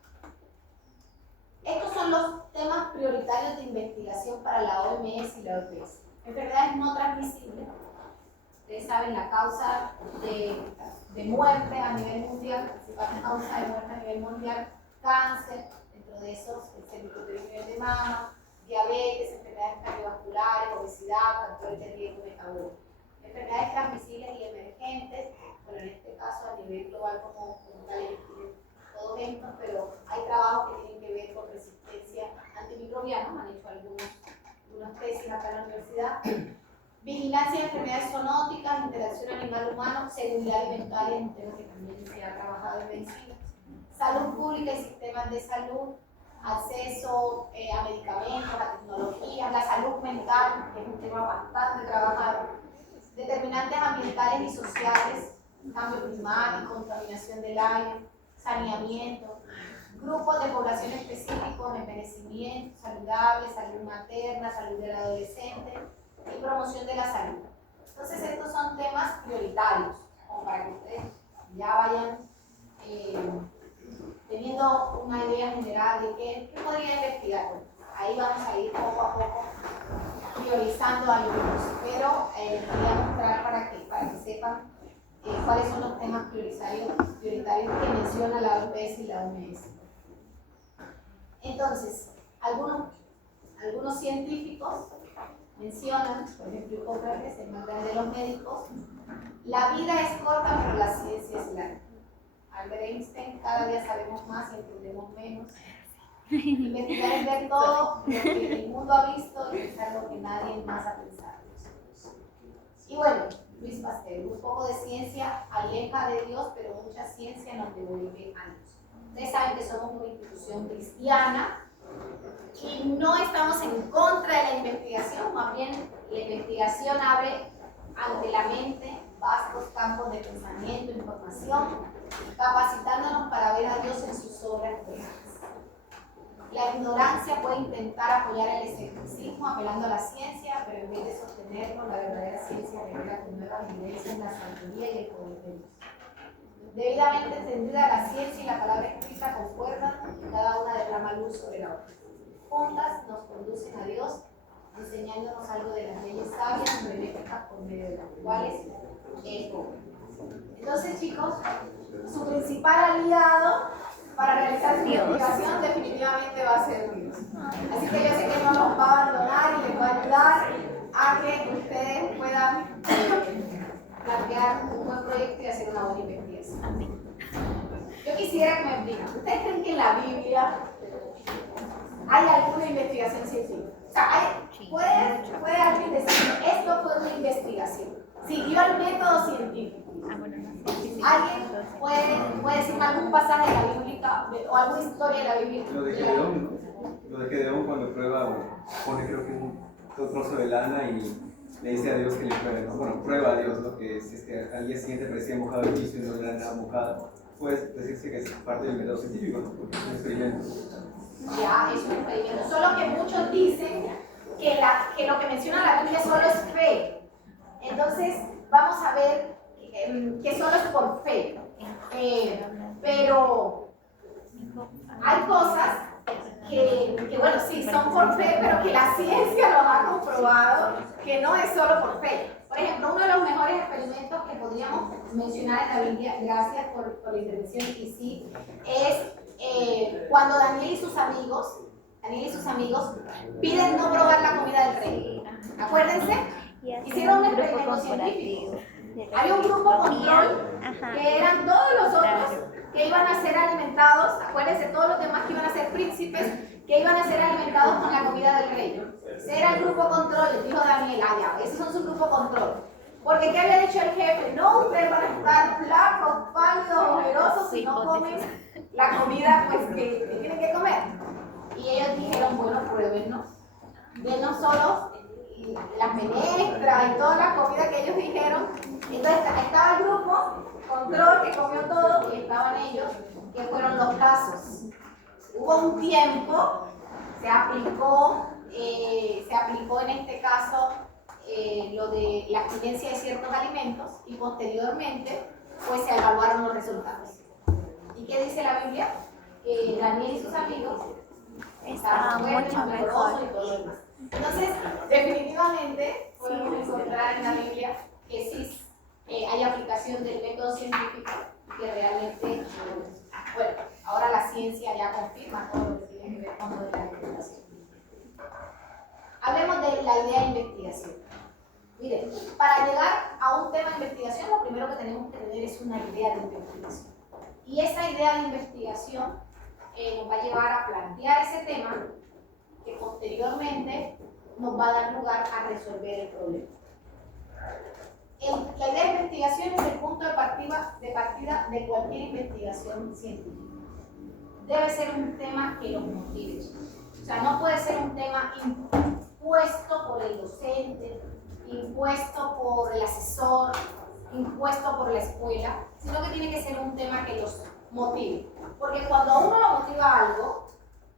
Estos son los temas prioritarios de investigación para la OMS y la OPS. Enfermedades no transmisibles. Ustedes saben la causa de muerte a nivel mundial, la principal causa de muerte a nivel mundial, cáncer, dentro de esos el cervicotiroideo de mama, diabetes, enfermedades cardiovasculares, obesidad, factores de riesgo metabólico. Enfermedades transmisibles y emergentes, bueno, en este caso a nivel global como tal, todos estos, pero hay trabajos que tienen que ver con resistencia antimicrobiana, han hecho algunas tesis acá en la universidad. Vigilancia de enfermedades zoonóticas, interacción animal-humano, seguridad alimentaria, es un tema que también se ha trabajado en medicina. Salud pública y sistemas de salud, acceso a medicamentos, a tecnologías, la salud mental, que es un tema bastante trabajado, determinantes ambientales y sociales, cambio climático, contaminación del aire, saneamiento, grupos de población específicos, envejecimiento, saludable, salud materna, salud del adolescente y promoción de la salud. Entonces estos son temas prioritarios, como para que ustedes ya vayan teniendo una idea general de qué podría investigar. Bueno, ahí vamos a ir poco a poco priorizando algunos, pero quería mostrar para que sepan cuáles son los temas prioritarios que menciona la OPS y la OMS. Entonces, algunos científicos mencionan, por ejemplo, Hipócrates, el más grande de los médicos, la vida es corta pero la ciencia es larga. Albert Einstein, cada día sabemos más y entendemos menos. Investigar es ver todo lo que el mundo ha visto y pensar lo que nadie más ha pensado. Y bueno, Luis Pasteur, un poco de ciencia aleja de Dios, pero mucha ciencia nos devuelve a Dios. Ustedes saben que somos una institución cristiana y no estamos en contra de la investigación, más bien la investigación abre ante la mente vastos campos de pensamiento, información, capacitándonos para ver a Dios en sus obras creadas. La ignorancia puede intentar apoyar el escepticismo apelando a la ciencia, pero en vez de sostenerlo, la verdadera ciencia revela con nuevas evidencias la sabiduría y el poder de Dios. Debidamente entendida, la ciencia y la palabra escrita concuerdan y cada una derrama luz sobre la otra. Juntas nos conducen a Dios, enseñándonos algo de las leyes sabias y benéficas por medio de las cuales es pobre. Entonces, chicos, su principal aliado para realizar su investigación definitivamente va a ser Dios. Así que yo sé que no nos va a abandonar y les va a ayudar a que ustedes puedan plantear un buen proyecto y hacer una buena investigación. Yo quisiera que me digan, ¿ustedes creen que en la Biblia hay alguna investigación científica? O sea, ¿puede alguien decir, esto fue una investigación? ¿Siguió el método científico? ¿Alguien puede decirme algún pasaje de la Biblia o alguna historia de la Biblia? Lo de Gedeón, ¿no? Lo de Gedeón cuando prueba o pone creo que un trozo de lana y le dice a Dios que le pruebe, ¿no? Bueno, prueba a Dios, ¿no? Que si es que al día siguiente parecía mojado el piso y no era nada mojado, puede decirse que es parte del método científico, ¿no? Porque es un experimento. Ya, es un experimento. Solo que muchos dicen que lo que menciona la Biblia solo es fe. Entonces, vamos a ver que solo es por fe. Pero hay cosas que, bueno, sí, son por fe, pero que la ciencia nos ha comprobado que no es solo por fe. Por ejemplo, uno de los mejores experimentos que podríamos mencionar en la Biblia, gracias por la intervención, y sí, es cuando Daniel y sus amigos piden no probar la comida del rey. Acuérdense, hicieron un experimento científico. Había un grupo control que eran todos los otros que iban a ser alimentados, acuérdense, todos los demás que iban a ser príncipes, que iban a ser alimentados con la comida del rey. Ese era el grupo control, les dijo Daniel, ya, esos son su grupo control. Porque ¿qué había dicho el jefe? No, ustedes van a estar flacos, pálidos, ojerosos si no comen la comida pues, que tienen que comer. Y ellos dijeron, bueno, pruébennos, denos solo las menestras y toda la comida que ellos dijeron. Entonces estaba el grupo control que comió todo y estaban ellos que fueron los casos. Hubo un tiempo, se aplicó en este caso lo de la abstinencia de ciertos alimentos y posteriormente pues se evaluaron los resultados. ¿Y qué dice la Biblia? Que Daniel y sus amigos estaban mucho mejor y todo lo demás. Entonces, definitivamente podemos encontrar en la Biblia que sí hay aplicación del método científico que realmente, bueno, ahora la ciencia ya confirma todo lo que tiene que ver con lo de la investigación. Hablemos de la idea de investigación. Miren, para llegar a un tema de investigación, lo primero que tenemos que tener es una idea de investigación. Y esa idea de investigación nos va a llevar a plantear ese tema que posteriormente nos va a dar lugar a resolver el problema. La idea de investigación es el punto de partida de cualquier investigación científica. Debe ser un tema que nos motive. O sea, no puede ser un tema impuesto por el docente, impuesto por el asesor, impuesto por la escuela, sino que tiene que ser un tema que los motive. Porque cuando a uno lo motiva algo,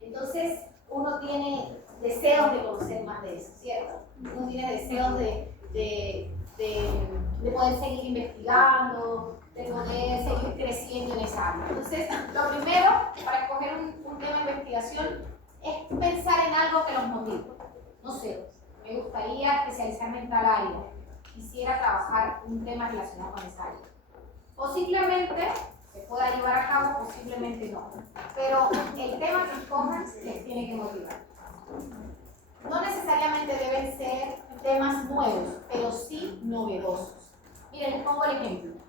entonces uno tiene deseos de conocer más de eso, ¿cierto? Uno tiene deseos de poder seguir investigando, de poder seguir creciendo en esa área. Entonces, lo primero para escoger un tema de investigación es pensar en algo que los motive. No sé, me gustaría especializarme en tal área, quisiera trabajar un tema relacionado con esa área. Posiblemente se pueda llevar a cabo, posiblemente no. Pero el tema que escojan les tiene que motivar. No necesariamente deben ser temas nuevos, pero sí novedosos. Miren, les pongo el ejemplo.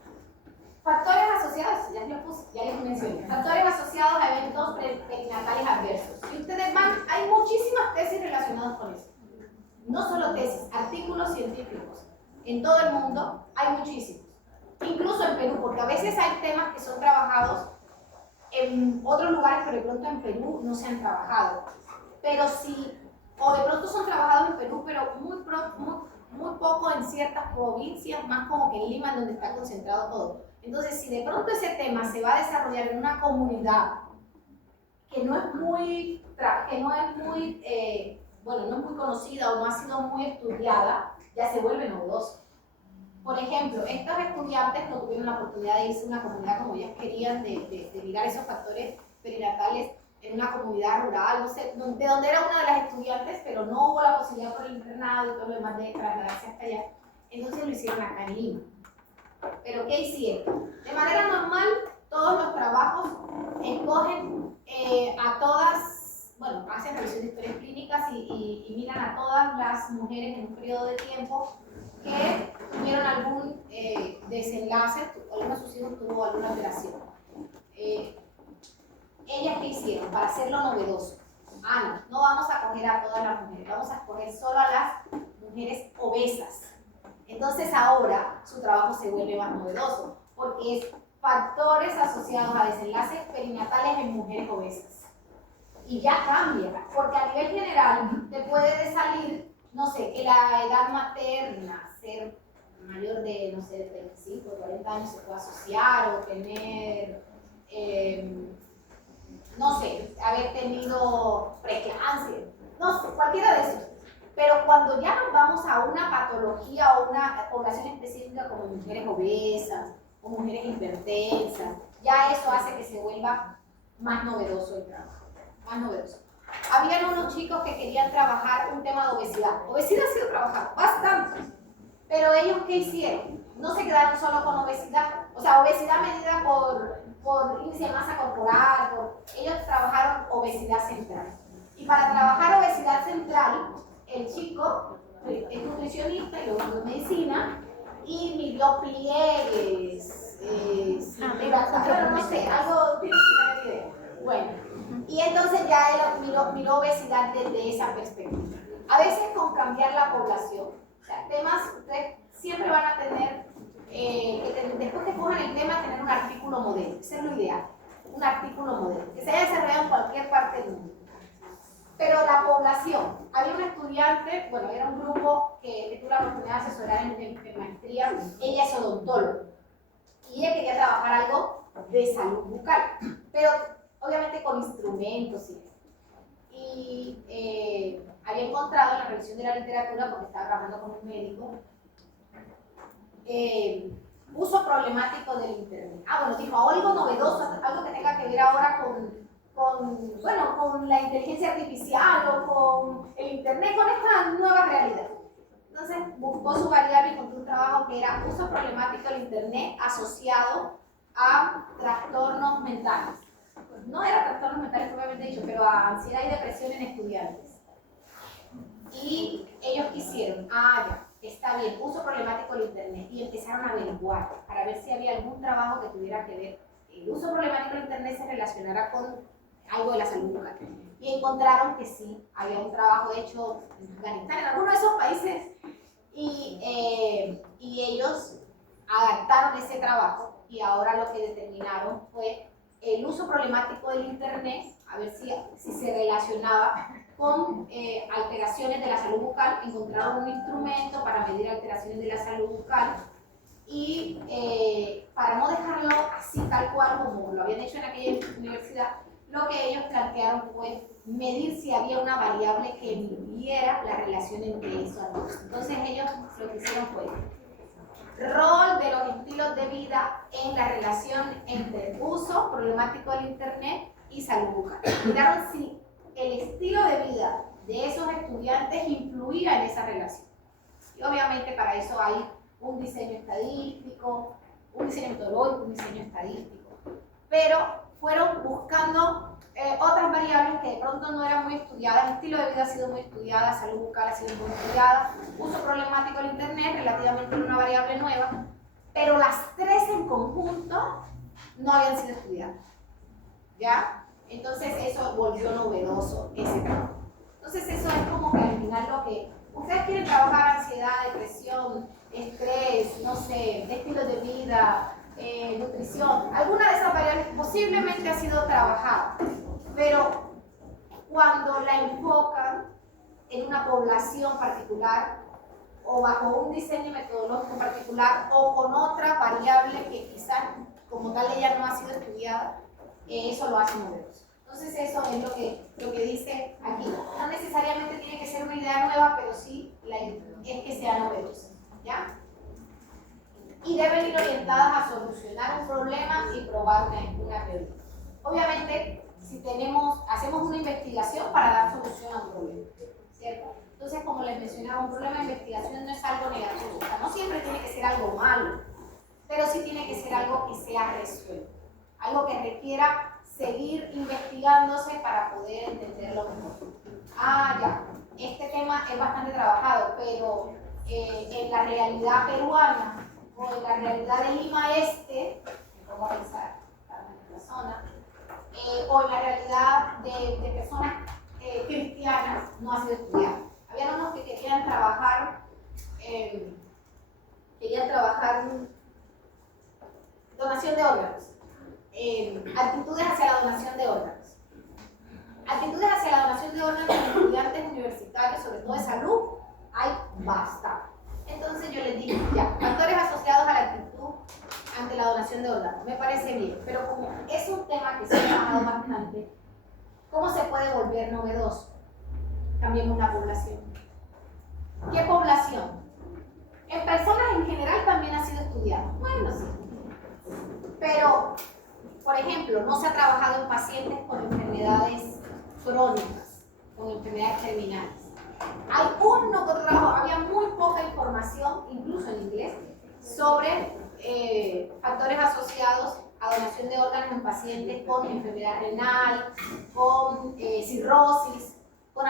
Factores asociados, ya les mencioné, factores asociados a eventos perinatales adversos. Si ustedes van, hay muchísimas tesis relacionadas con eso. No solo tesis, artículos científicos. En todo el mundo hay muchísimos. Incluso en Perú, porque a veces hay temas que son trabajados en otros lugares, pero de pronto en Perú no se han trabajado. Pero sí, o de pronto son trabajados en Perú, pero muy poco en ciertas provincias, más como que en Lima, donde está concentrado todo. Entonces, si de pronto ese tema se va a desarrollar en una comunidad que no es muy conocida o no ha sido muy estudiada, ya se vuelve novedoso. Por ejemplo, estos estudiantes no tuvieron la oportunidad de irse a una comunidad como ellas querían, de mirar esos factores perinatales en una comunidad rural, no sé, de donde era una de las estudiantes, pero no hubo la posibilidad por el internado y todo lo demás de trasladarse hasta allá. Entonces lo hicieron acá en Lima. ¿Pero qué hicieron? De manera normal, todos los trabajos escogen a todas, bueno, hacen revisión de historias clínicas y miran a todas las mujeres en un periodo de tiempo que tuvieron algún desenlace, alguno de sus hijos tuvo alguna alteración. ¿Ellas qué hicieron? Para hacerlo novedoso. No vamos a coger a todas las mujeres, vamos a escoger solo a las mujeres obesas. Entonces ahora su trabajo se vuelve más novedoso, porque es factores asociados a desenlaces perinatales en mujeres obesas. Y ya cambia, porque a nivel general te puede salir, no sé, que la edad materna, ser mayor de, no sé, de 35 o 40 años se puede asociar, o tener, no sé, haber tenido preeclampsia, no sé, cualquiera de esos. Pero cuando ya nos vamos a una patología o una población específica como mujeres obesas o mujeres hipertensas, ya eso hace que se vuelva más novedoso el trabajo, más novedoso. Habían unos chicos que querían trabajar un tema de obesidad. Obesidad ha sido trabajado bastante, pero ellos ¿qué hicieron? No se quedaron solo con obesidad, o sea, obesidad medida por índice de masa corporal, ellos trabajaron obesidad central. Y para trabajar obesidad central, el chico es nutricionista y luego de medicina y midió pliegues, no sé, algo tiene que tener idea. Bueno, y entonces ya él miró obesidad desde esa perspectiva. A veces con cambiar la población, o sea, temas, ustedes siempre van a tener, después que cojan el tema, tener un artículo modelo, ese es lo ideal, un artículo modelo, que se haya desarrollado en cualquier parte del mundo. Pero la población, había un estudiante, bueno, era un grupo que tuvo la oportunidad de asesorar en maestría, ella es odontóloga, y ella quería trabajar algo de salud bucal, pero obviamente con instrumentos y había encontrado en la revisión de la literatura, porque estaba trabajando con un médico, uso problemático del internet. Bueno, dijo, algo novedoso, algo que tenga que ver ahora con la inteligencia artificial o con el internet, con esta nueva realidad. Entonces buscó su variable y encontró un trabajo que era uso problemático del internet asociado a trastornos mentales. Pues no era trastornos mentales propiamente dicho, pero a ansiedad y depresión en estudiantes. Y ellos quisieron, está bien, uso problemático del Internet, y empezaron a averiguar para ver si había algún trabajo que tuviera que ver, el uso problemático del Internet se relacionara con algo de la salud bucal. Y encontraron que sí, había un trabajo hecho en Afganistán, en alguno de esos países, y ellos adaptaron ese trabajo y ahora lo que determinaron fue el uso problemático del Internet, a ver si se relacionaba con alteraciones de la salud bucal. Encontraron un instrumento para medir alteraciones de la salud bucal y para no dejarlo así tal cual como lo habían hecho en aquella universidad, lo que ellos plantearon fue medir si había una variable que midiera la relación entre eso. Entonces ellos lo que hicieron fue rol de los estilos de vida en la relación entre uso problemático del Internet y salud bucal. Miraron si el estilo de vida de esos estudiantes influía en esa relación. Y obviamente para eso hay un diseño estadístico, un diseño metodológico, un diseño estadístico. Pero fueron buscando otras variables que de pronto no eran muy estudiadas. Estilo de vida ha sido muy estudiada, salud bucal ha sido muy estudiada, uso problemático del Internet, relativamente una variable nueva, pero las tres en conjunto no habían sido estudiadas. ¿Ya? Entonces eso volvió novedoso ese trabajo. Entonces eso es como que al final lo que ustedes quieren trabajar: ansiedad, depresión, estrés, no sé, estilo de vida, nutrición. Alguna de esas variables posiblemente ha sido trabajada, pero cuando la enfocan en una población particular o bajo un diseño metodológico particular o con otra variable que quizás como tal ella no ha sido estudiada, eso lo hace novedoso. Entonces eso es lo que dice aquí. No necesariamente tiene que ser una idea nueva, pero sí es que sea novedosa, ¿ya? Y deben ir orientadas a solucionar un problema y probar una teoría. Obviamente, si hacemos una investigación para dar solución a un problema, ¿cierto? Entonces, como les mencionaba, un problema de investigación no es algo negativo, o sea, no siempre tiene que ser algo malo, pero sí tiene que ser algo que sea resuelto, algo que requiera seguir investigándose para poder entenderlo mejor. Ya, este tema es bastante trabajado, pero en la realidad peruana o en la realidad de Lima Este, como pensar en la zona, o en la realidad de personas cristianas, no ha sido estudiado. Había unos que querían trabajar donación de órganos, actitudes hacia la donación de órganos. Actitudes hacia la donación de órganos en estudiantes universitarios, sobre todo de salud, hay bastante. Entonces yo les dije, ya, factores asociados a la actitud ante la donación de órganos, me parece bien, pero como es un tema que se ha trabajado bastante, ¿cómo se puede volver novedoso? Cambiemos la población. ¿Qué población? En personas en general también ha sido estudiado. Bueno, sí. Pero, por ejemplo, no se ha trabajado en pacientes con enfermedades crónicas, con enfermedades terminales. Hay uno que otro trabajo, había muy poca información, incluso en inglés, sobre factores asociados a donación de órganos en pacientes con enfermedad renal, con cirrosis, con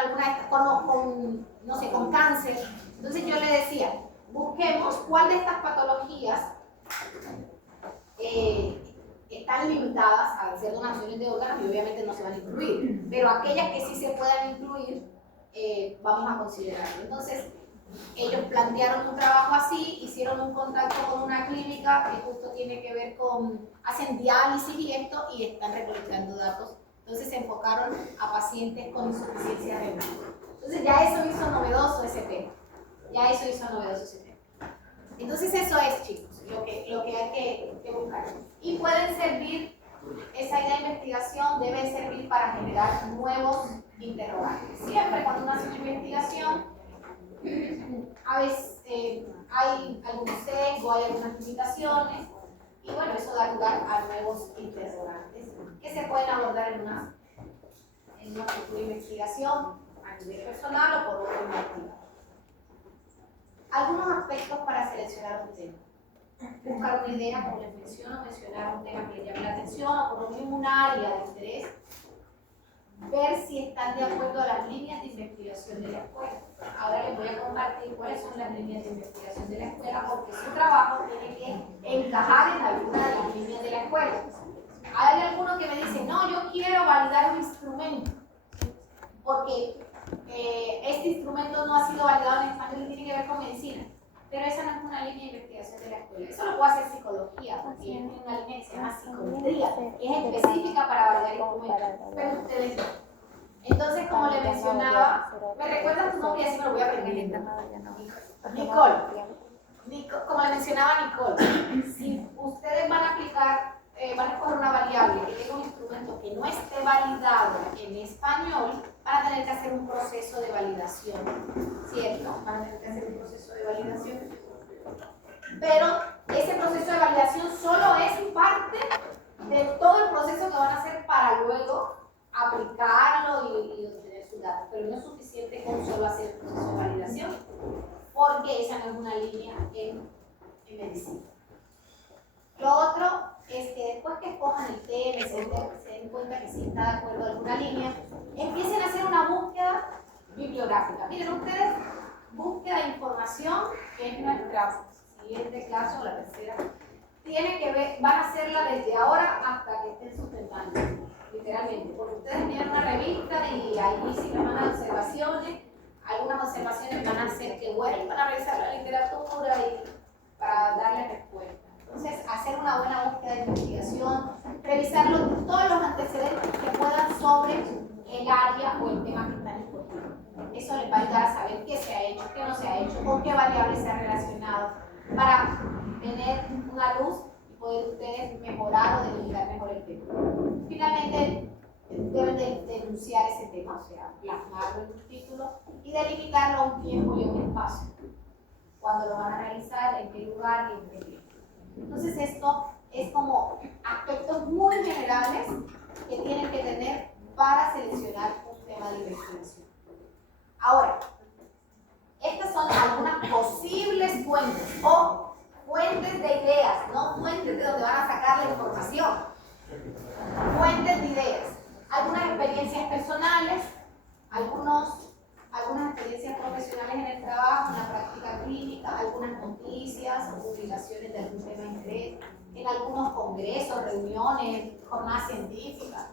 no sé, con cáncer. Entonces yo le decía, busquemos cuál de estas patologías están limitadas a hacer donaciones de órganos y obviamente no se van a incluir, pero aquellas que sí se puedan incluir, vamos a considerarlo. Entonces, ellos plantearon un trabajo así, hicieron un contacto con una clínica que justo tiene que ver con, hacen diálisis y esto, y están recolectando datos. Entonces se enfocaron a pacientes con insuficiencia renal. Entonces ya eso hizo novedoso ese tema. Entonces eso es, chicos, lo que hay que buscar. Y pueden servir, esa idea de investigación debe servir para generar nuevos interrogantes. Siempre cuando uno hace una investigación, a veces hay algún sesgo, hay algunas limitaciones, y bueno, eso da lugar a nuevos interrogantes que se pueden abordar en una futura investigación a nivel personal o por otro motivo. Algunos aspectos para seleccionar un tema. Buscar una idea, como les menciono, mencionar un tema que les llame la atención o por lo mismo un área de interés. ver si están de acuerdo a las líneas de investigación de la escuela. Ahora les voy a compartir cuáles son las líneas de investigación de la escuela, porque su trabajo tiene que encajar en alguna de las líneas de la escuela. Hay algunos que me dicen, no, yo quiero validar un instrumento, porque este instrumento no ha sido validado en español y tiene que ver con medicina. Pero esa no es una línea de investigación de la escuela. Eso lo puede hacer psicología, porque tiene una línea que se llama psicometría, es específica para validar instrumentos. Pero ustedes no. Entonces, como le mencionaba, ¿me recuerdas tu nombre? Y así me lo voy a aprender. Nicole. Como le mencionaba Nicole, si ustedes van a aplicar, van a escoger una variable que tenga un instrumento que no esté validado en español, van a tener que hacer un proceso de validación, ¿cierto? Van a tener que hacer un proceso de validación. Pero ese proceso de validación solo es parte de todo el proceso que van a hacer para luego aplicarlo y obtener sus datos. Pero no es suficiente con solo hacer el proceso de validación, porque esa no es una línea en medicina. Lo otro es que después que escojan el tema, se den cuenta que sí está de acuerdo a alguna línea, empiecen a hacer una búsqueda bibliográfica. Miren ustedes, búsqueda de información, que es nuestra siguiente clase o la tercera, tiene que ver, van a hacerla desde ahora hasta que estén sustentando, literalmente, porque ustedes miran una revista y ahí sí les van a dar observaciones, algunas observaciones van a hacer que vuelvan a revisar la literatura y para darle respuesta. Entonces, hacer una buena búsqueda de investigación, revisar todos los antecedentes que puedan sobre el área o el tema que están escogiendo. Eso les va a ayudar a saber qué se ha hecho, qué no se ha hecho, con qué variables se ha relacionado, para tener una luz y poder ustedes mejorar o delimitar mejor el tema. Finalmente, deben de denunciar ese tema, o sea, plasmarlo en un título y delimitarlo a un tiempo y a un espacio. Cuando lo van a realizar, en qué lugar y en qué tiempo. Entonces esto es como aspectos muy generales que tienen que tener para seleccionar un tema de investigación. Ahora, estas son algunas posibles fuentes o fuentes de ideas, no fuentes de donde van a sacar la información. Fuentes de ideas. Algunas experiencias personales, algunas experiencias profesionales en el trabajo, en la práctica clínica, algunas noticias o publicaciones de algún tema de interés, en algunos congresos, reuniones, jornadas científicas.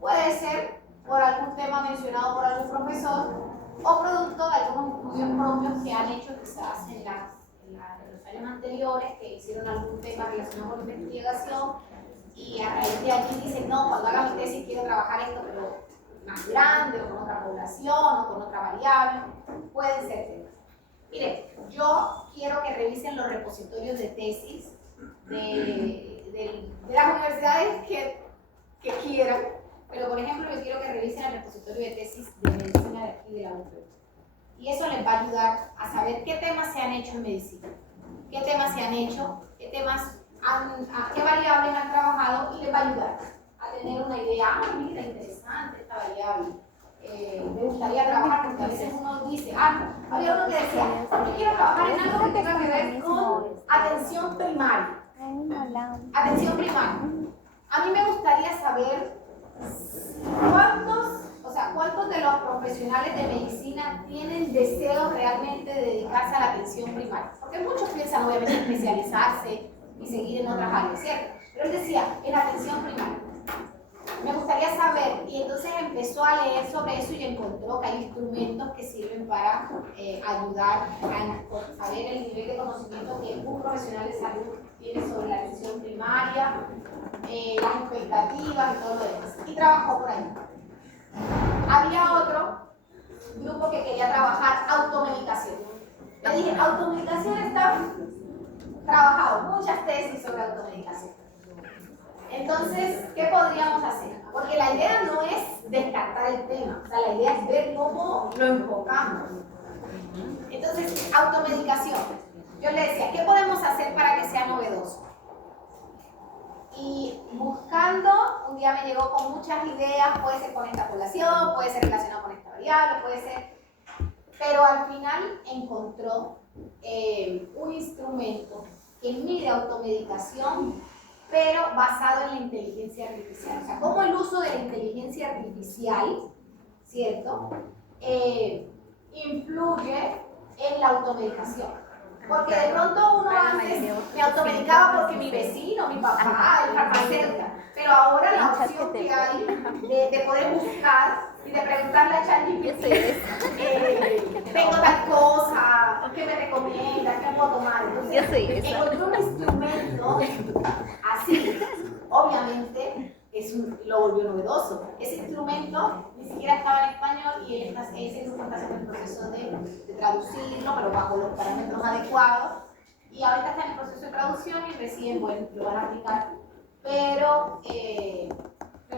Puede ser por algún tema mencionado por algún profesor o producto de algunos estudios propios que han hecho quizás en los años anteriores, que hicieron algún tema relacionado con investigación y a raíz de aquí dicen, no, cuando haga mi tesis quiero trabajar esto, pero más grande, o con otra población, o con otra variable, pueden ser temas. Miren, yo quiero que revisen los repositorios de tesis de las universidades que quieran, pero por ejemplo yo quiero que revisen el repositorio de tesis de medicina de aquí de la UPB. Y eso les va a ayudar a saber qué temas se han hecho en medicina, qué temas se han hecho, qué variables han trabajado, y les va a ayudar a tener una idea, mira, interesante esta variable, me gustaría trabajar, porque a veces uno dice, había uno que decía, yo quiero trabajar en algo que tenga que ver con atención primaria. Atención primaria. A mí me gustaría saber cuántos de los profesionales de medicina tienen deseo realmente de dedicarse a la atención primaria, porque muchos piensan obviamente especializarse y seguir en otras áreas, ¿cierto? Pero él decía, en atención primaria. Me gustaría saber, y entonces empezó a leer sobre eso y encontró que hay instrumentos que sirven para ayudar a saber el nivel de conocimiento que un profesional de salud tiene sobre la atención primaria, las expectativas y todo lo demás. Y trabajó por ahí. Había otro grupo que quería trabajar automedicación. Le dije, automedicación está trabajado, muchas tesis sobre automedicación. Entonces, ¿qué podríamos hacer? Porque la idea no es descartar el tema, o sea, la idea es ver cómo lo enfocamos. Entonces, automedicación. Yo le decía, ¿qué podemos hacer para que sea novedoso? Y buscando, un día me llegó con muchas ideas, puede ser con esta población, puede ser relacionado con esta variable, puede ser... Pero al final encontró un instrumento que mide automedicación pero basado en la inteligencia artificial. O sea, cómo el uso de la inteligencia artificial, ¿cierto?, influye en la automedicación. Porque de pronto uno antes me automedicaba porque mi vecino, mi papá, el farmacéutico, pero ahora la opción que hay de poder buscar y de preguntarle a ChatGPT, tengo tal cosa, ¿qué me recomienda? ¿Qué puedo tomar? Entonces, encontré un instrumento así, obviamente, lo volvió novedoso. Ese instrumento ni siquiera estaba en español y ese grupo está haciendo el proceso de traducirlo, pero bajo los parámetros adecuados. Y ahorita está en el proceso de traducción y recién, bueno, lo van a aplicar. Pero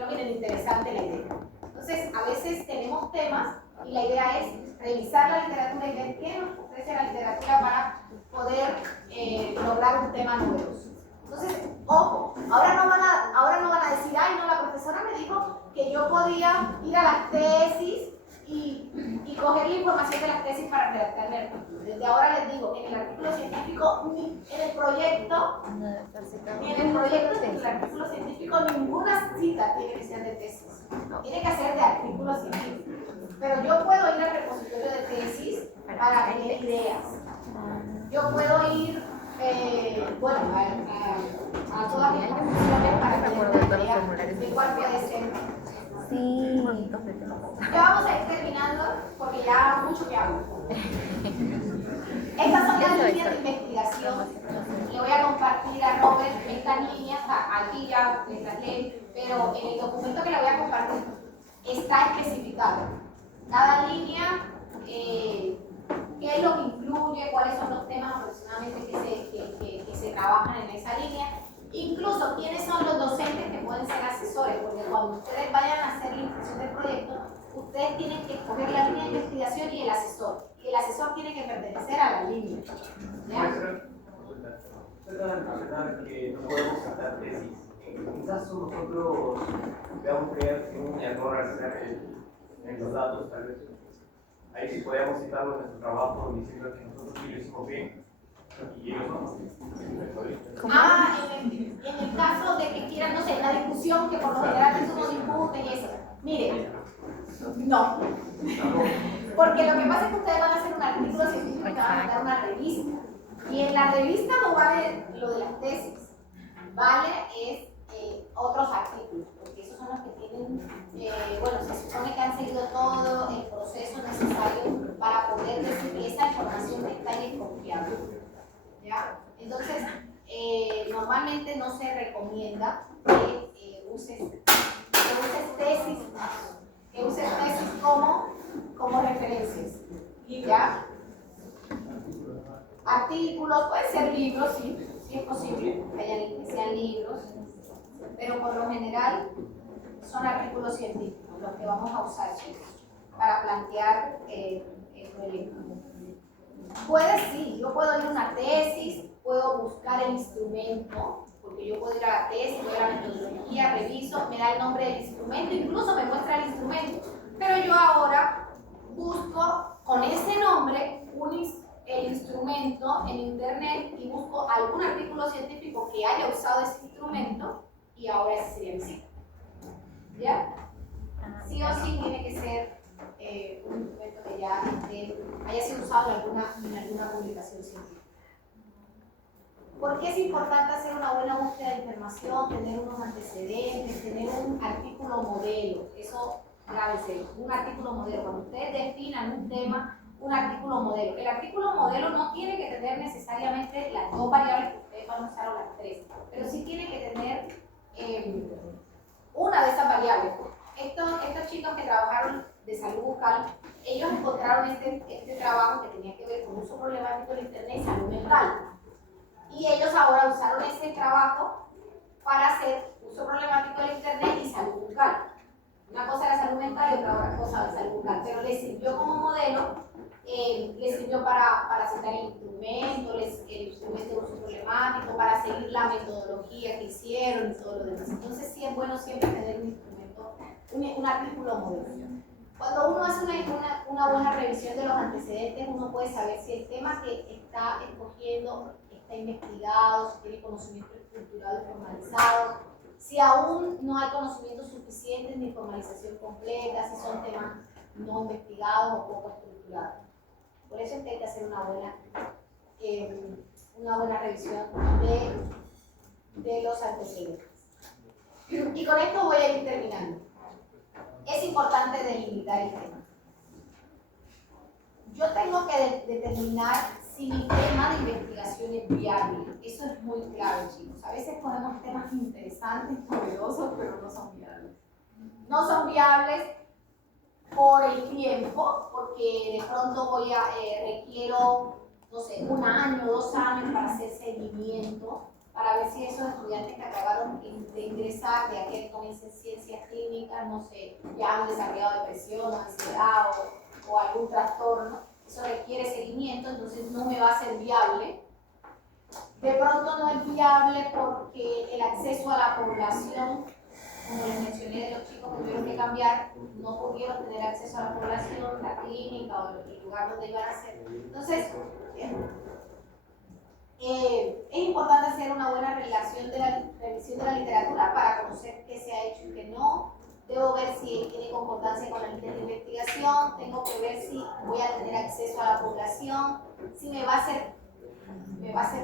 miren, interesante la idea. Entonces, a veces tenemos temas y la idea es revisar la literatura y ver qué nos ofrece la literatura para poder lograr un tema novedoso. Entonces, ojo, ahora no van a decir, ay, no, la profesora me dijo que yo podía ir a las tesis y coger la información de las tesis para redactar el artículo. Desde ahora les digo, en el artículo científico, ni en el proyecto del artículo científico, ninguna cita tiene que ser de tesis. Tiene que ser de artículo científico. Pero yo puedo ir al repositorio de tesis para tener ideas. Yo puedo ir a todas las instituciones para tener una idea de cuál puede ser. Sí. Ya vamos a ir terminando porque ya mucho que hago. Estas son las líneas de investigación. Le voy a compartir a Robert estas líneas, aquí ya estas leyes, pero en el documento que le voy a compartir está especificado. Cada línea, qué es lo que incluye, cuáles son los temas aproximadamente que se trabajan en esa línea. Incluso quiénes son los docentes que pueden ser asesores, porque cuando ustedes vayan a hacer la inscripción del proyecto, ustedes tienen que escoger la línea de investigación y el asesor. Y el asesor tiene que pertenecer a la línea. ¿Ya? Perdón, que no podemos sacar tesis. En caso nosotros veamos que hay un error al hacer en los datos, tal vez. Ahí sí podemos citarlo en nuestro trabajo diciendo que nosotros sí lo hicimos bien y ellos no. En el caso de que quieran, no sé, la discusión que por lo general es uno discute y eso. Miren, no. Porque lo que pasa es que ustedes van a hacer un artículo científico que van a mandar una revista. Y en la revista no vale lo de las tesis, vale otros artículos, porque esos son los que tienen, se supone que han seguido todo el proceso necesario para poder decir que esa información que está ahí es confiable. ¿Ya? Entonces, normalmente no se recomienda que uses tesis como referencias. ¿Ya? Artículos, pueden ser libros, sí es posible que sean libros, pero por lo general son artículos científicos los que vamos a usar, chicos, para plantear el proyecto. Yo puedo ir a una tesis, puedo buscar el instrumento, porque yo puedo ir a la tesis, voy a la metodología, reviso, me da el nombre del instrumento, incluso me muestra el instrumento, pero yo ahora busco con ese nombre el instrumento en internet y busco algún artículo científico que haya usado ese instrumento y ahora ese sería mi cita. ¿Ya? Sí o sí tiene que ser un instrumento que ya haya sido usado en alguna publicación científica. ¿Por qué es importante hacer una buena búsqueda de información, tener unos antecedentes, tener un artículo modelo? Eso, grábese, un artículo modelo. Cuando ustedes definan un tema, un artículo modelo. El artículo modelo no tiene que tener necesariamente las dos variables que ustedes van a usar o las tres, pero sí tiene que tener una de esas variables. Estos chicos que trabajaron de salud bucal, ellos encontraron este trabajo que tenía que ver con uso problemático del internet y salud mental. Y ellos ahora usaron ese trabajo para hacer uso problemático del internet y salud bucal. Una cosa era salud mental y otra cosa era salud bucal, pero les sirvió como modelo. Les sirvió para citar el instrumento, el instrumento de uso problemático, para seguir la metodología que hicieron y todo lo demás. Entonces sí es bueno siempre tener un instrumento, un artículo modelo. Cuando uno hace una buena revisión de los antecedentes, uno puede saber si el tema que está escogiendo está investigado, si tiene conocimiento estructurado y formalizado, si aún no hay conocimientos suficientes ni formalización completa, si son temas no investigados o poco estructurados. Por eso es que hay que hacer una buena revisión de los antecedentes. Y con esto voy a ir terminando. Es importante delimitar el tema. Yo tengo que determinar si mi tema de investigación es viable. Eso es muy clave, chicos. A veces ponemos temas interesantes, novedosos, pero no son viables. No son viables por el tiempo, porque de pronto requiero, no sé, 1 año, 2 años para hacer seguimiento, para ver si esos estudiantes que acabaron de ingresar, de aquí que comiencen ciencias clínicas, no sé, ya han desarrollado depresión, ansiedad o algún trastorno. Eso requiere seguimiento, entonces no me va a ser viable. De pronto no es viable porque el acceso a la población, como les mencioné de los chicos que tuvieron que cambiar, no pudieron tener acceso a la población, la clínica o el lugar donde iban a hacer. Entonces, es importante hacer una buena revisión de la literatura para conocer qué se ha hecho y qué no. Debo ver si tiene concordancia con la línea de investigación, tengo que ver si voy a tener acceso a la población, si me va a ser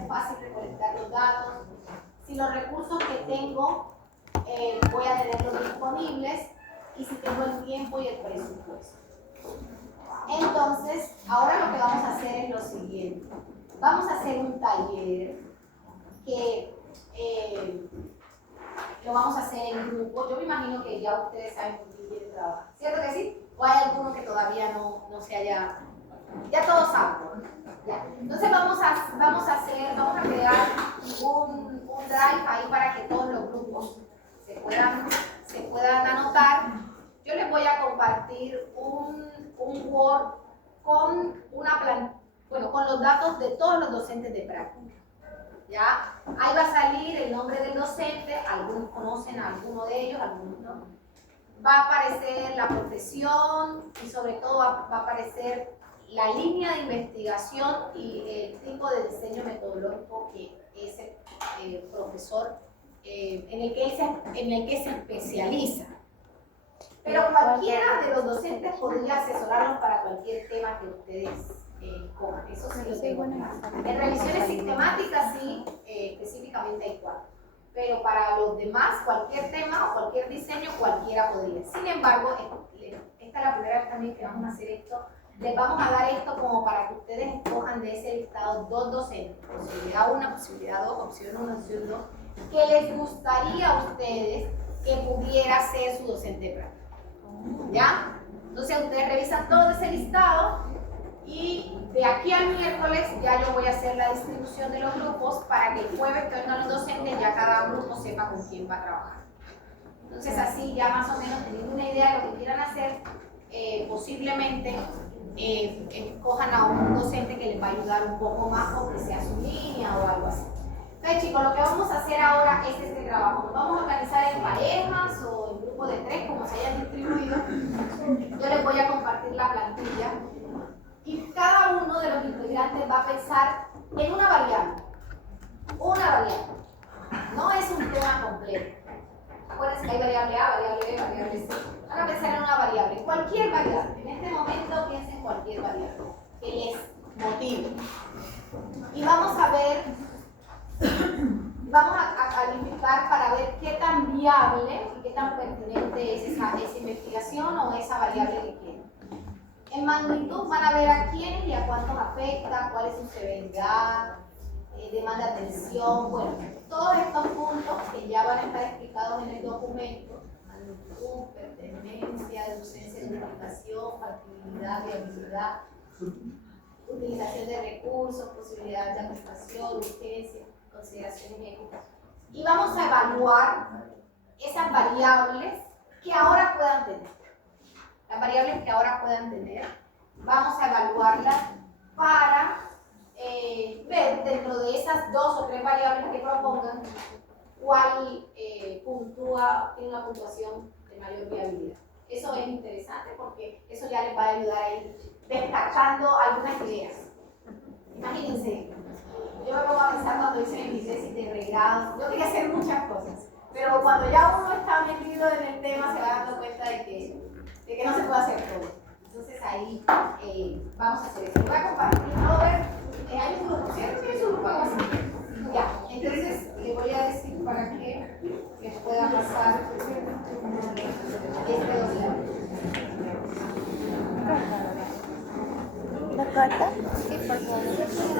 fácil recolectar los datos, si los recursos que tengo voy a tenerlos disponibles y si tengo el tiempo y el presupuesto. Entonces, ahora lo que vamos a hacer es lo siguiente. Vamos a hacer un taller que lo vamos a hacer en grupo. Yo me imagino que ya ustedes saben con quién quieren trabajar. ¿Cierto que sí? ¿O hay alguno que todavía no se haya...? Ya todos saben. Ya. Entonces vamos a crear un drive ahí para que todos los grupos se puedan anotar. Yo les voy a compartir un Word con con los datos de todos los docentes de práctica. ¿Ya? Ahí va a salir el nombre del docente, algunos conocen a alguno de ellos, algunos no. Va a aparecer la profesión y sobre todo va a aparecer la línea de investigación y el tipo de diseño metodológico que ese profesor en el que se especializa. Pero cualquiera de los docentes podría asesorarlos para cualquier tema que ustedes cojan. Eso sí lo tengo. En revisiones sistemáticas sí, específicamente hay 4. Pero para los demás, cualquier tema o cualquier diseño, cualquiera podría. Sin embargo, esta es la primera vez también que vamos a hacer esto. Les vamos a dar esto como para que ustedes escojan de ese listado 2 docentes, posibilidad 1, posibilidad 2, opción 1, opción 2, que les gustaría a ustedes que pudiera ser su docente práctico. ¿Ya? Entonces ustedes revisan todo ese listado y de aquí al miércoles ya yo voy a hacer la distribución de los grupos para que el jueves que vengan los docentes ya cada grupo sepa con quién va a trabajar. Entonces así ya más o menos teniendo una idea de lo que quieran hacer, posiblemente escojan a un docente que les va a ayudar un poco más o que sea su línea o algo así. Entonces chicos, lo que vamos a hacer ahora es este trabajo. Nos vamos a organizar en parejas o en grupos de 3, como se hayan distribuido. Yo les voy a compartir la plantilla y cada uno de los integrantes va a pensar en una variable. Una variable. No es un tema completo. Acuérdense que hay variable A, variable B, variable C. Van a pensar en una variable, cualquier variable. En este momento piensen en cualquier variable que les motive. Y vamos a ver, vamos a calificar para ver qué tan viable y qué tan pertinente es esa investigación o esa variable que quieren. En magnitud van a ver a quiénes y a cuántos afecta, cuál es su severidad, demanda atención, bueno, todos estos puntos que ya van a estar explicados en el documento, magnitud, pertenencia, docencia, identificación, factibilidad, viabilidad, utilización de recursos, posibilidad de administración, urgencia, consideraciones éticas. Y vamos a evaluar esas variables que ahora puedan tener. Las variables que ahora puedan tener, vamos a evaluarlas para ver dentro de esas 2 o 3 variables que propongan cuál tiene una puntuación de mayor viabilidad. Eso es interesante porque eso ya les va a ayudar a ir destacando algunas ideas. Imagínense, Yo lo voy a pensar cuando hice mi tesis de pregrado. Yo quería hacer muchas cosas. Pero cuando ya uno está metido en el tema, se va dando cuenta de que no se puede hacer todo. Entonces ahí vamos a hacer eso. Voy a compartir, a ver, hay un grupo, ¿cierto? ¿Tienes un grupo así? Ya, entonces le voy a decir para que pueda pasar este documento. ¿Lo corta? Sí, por favor.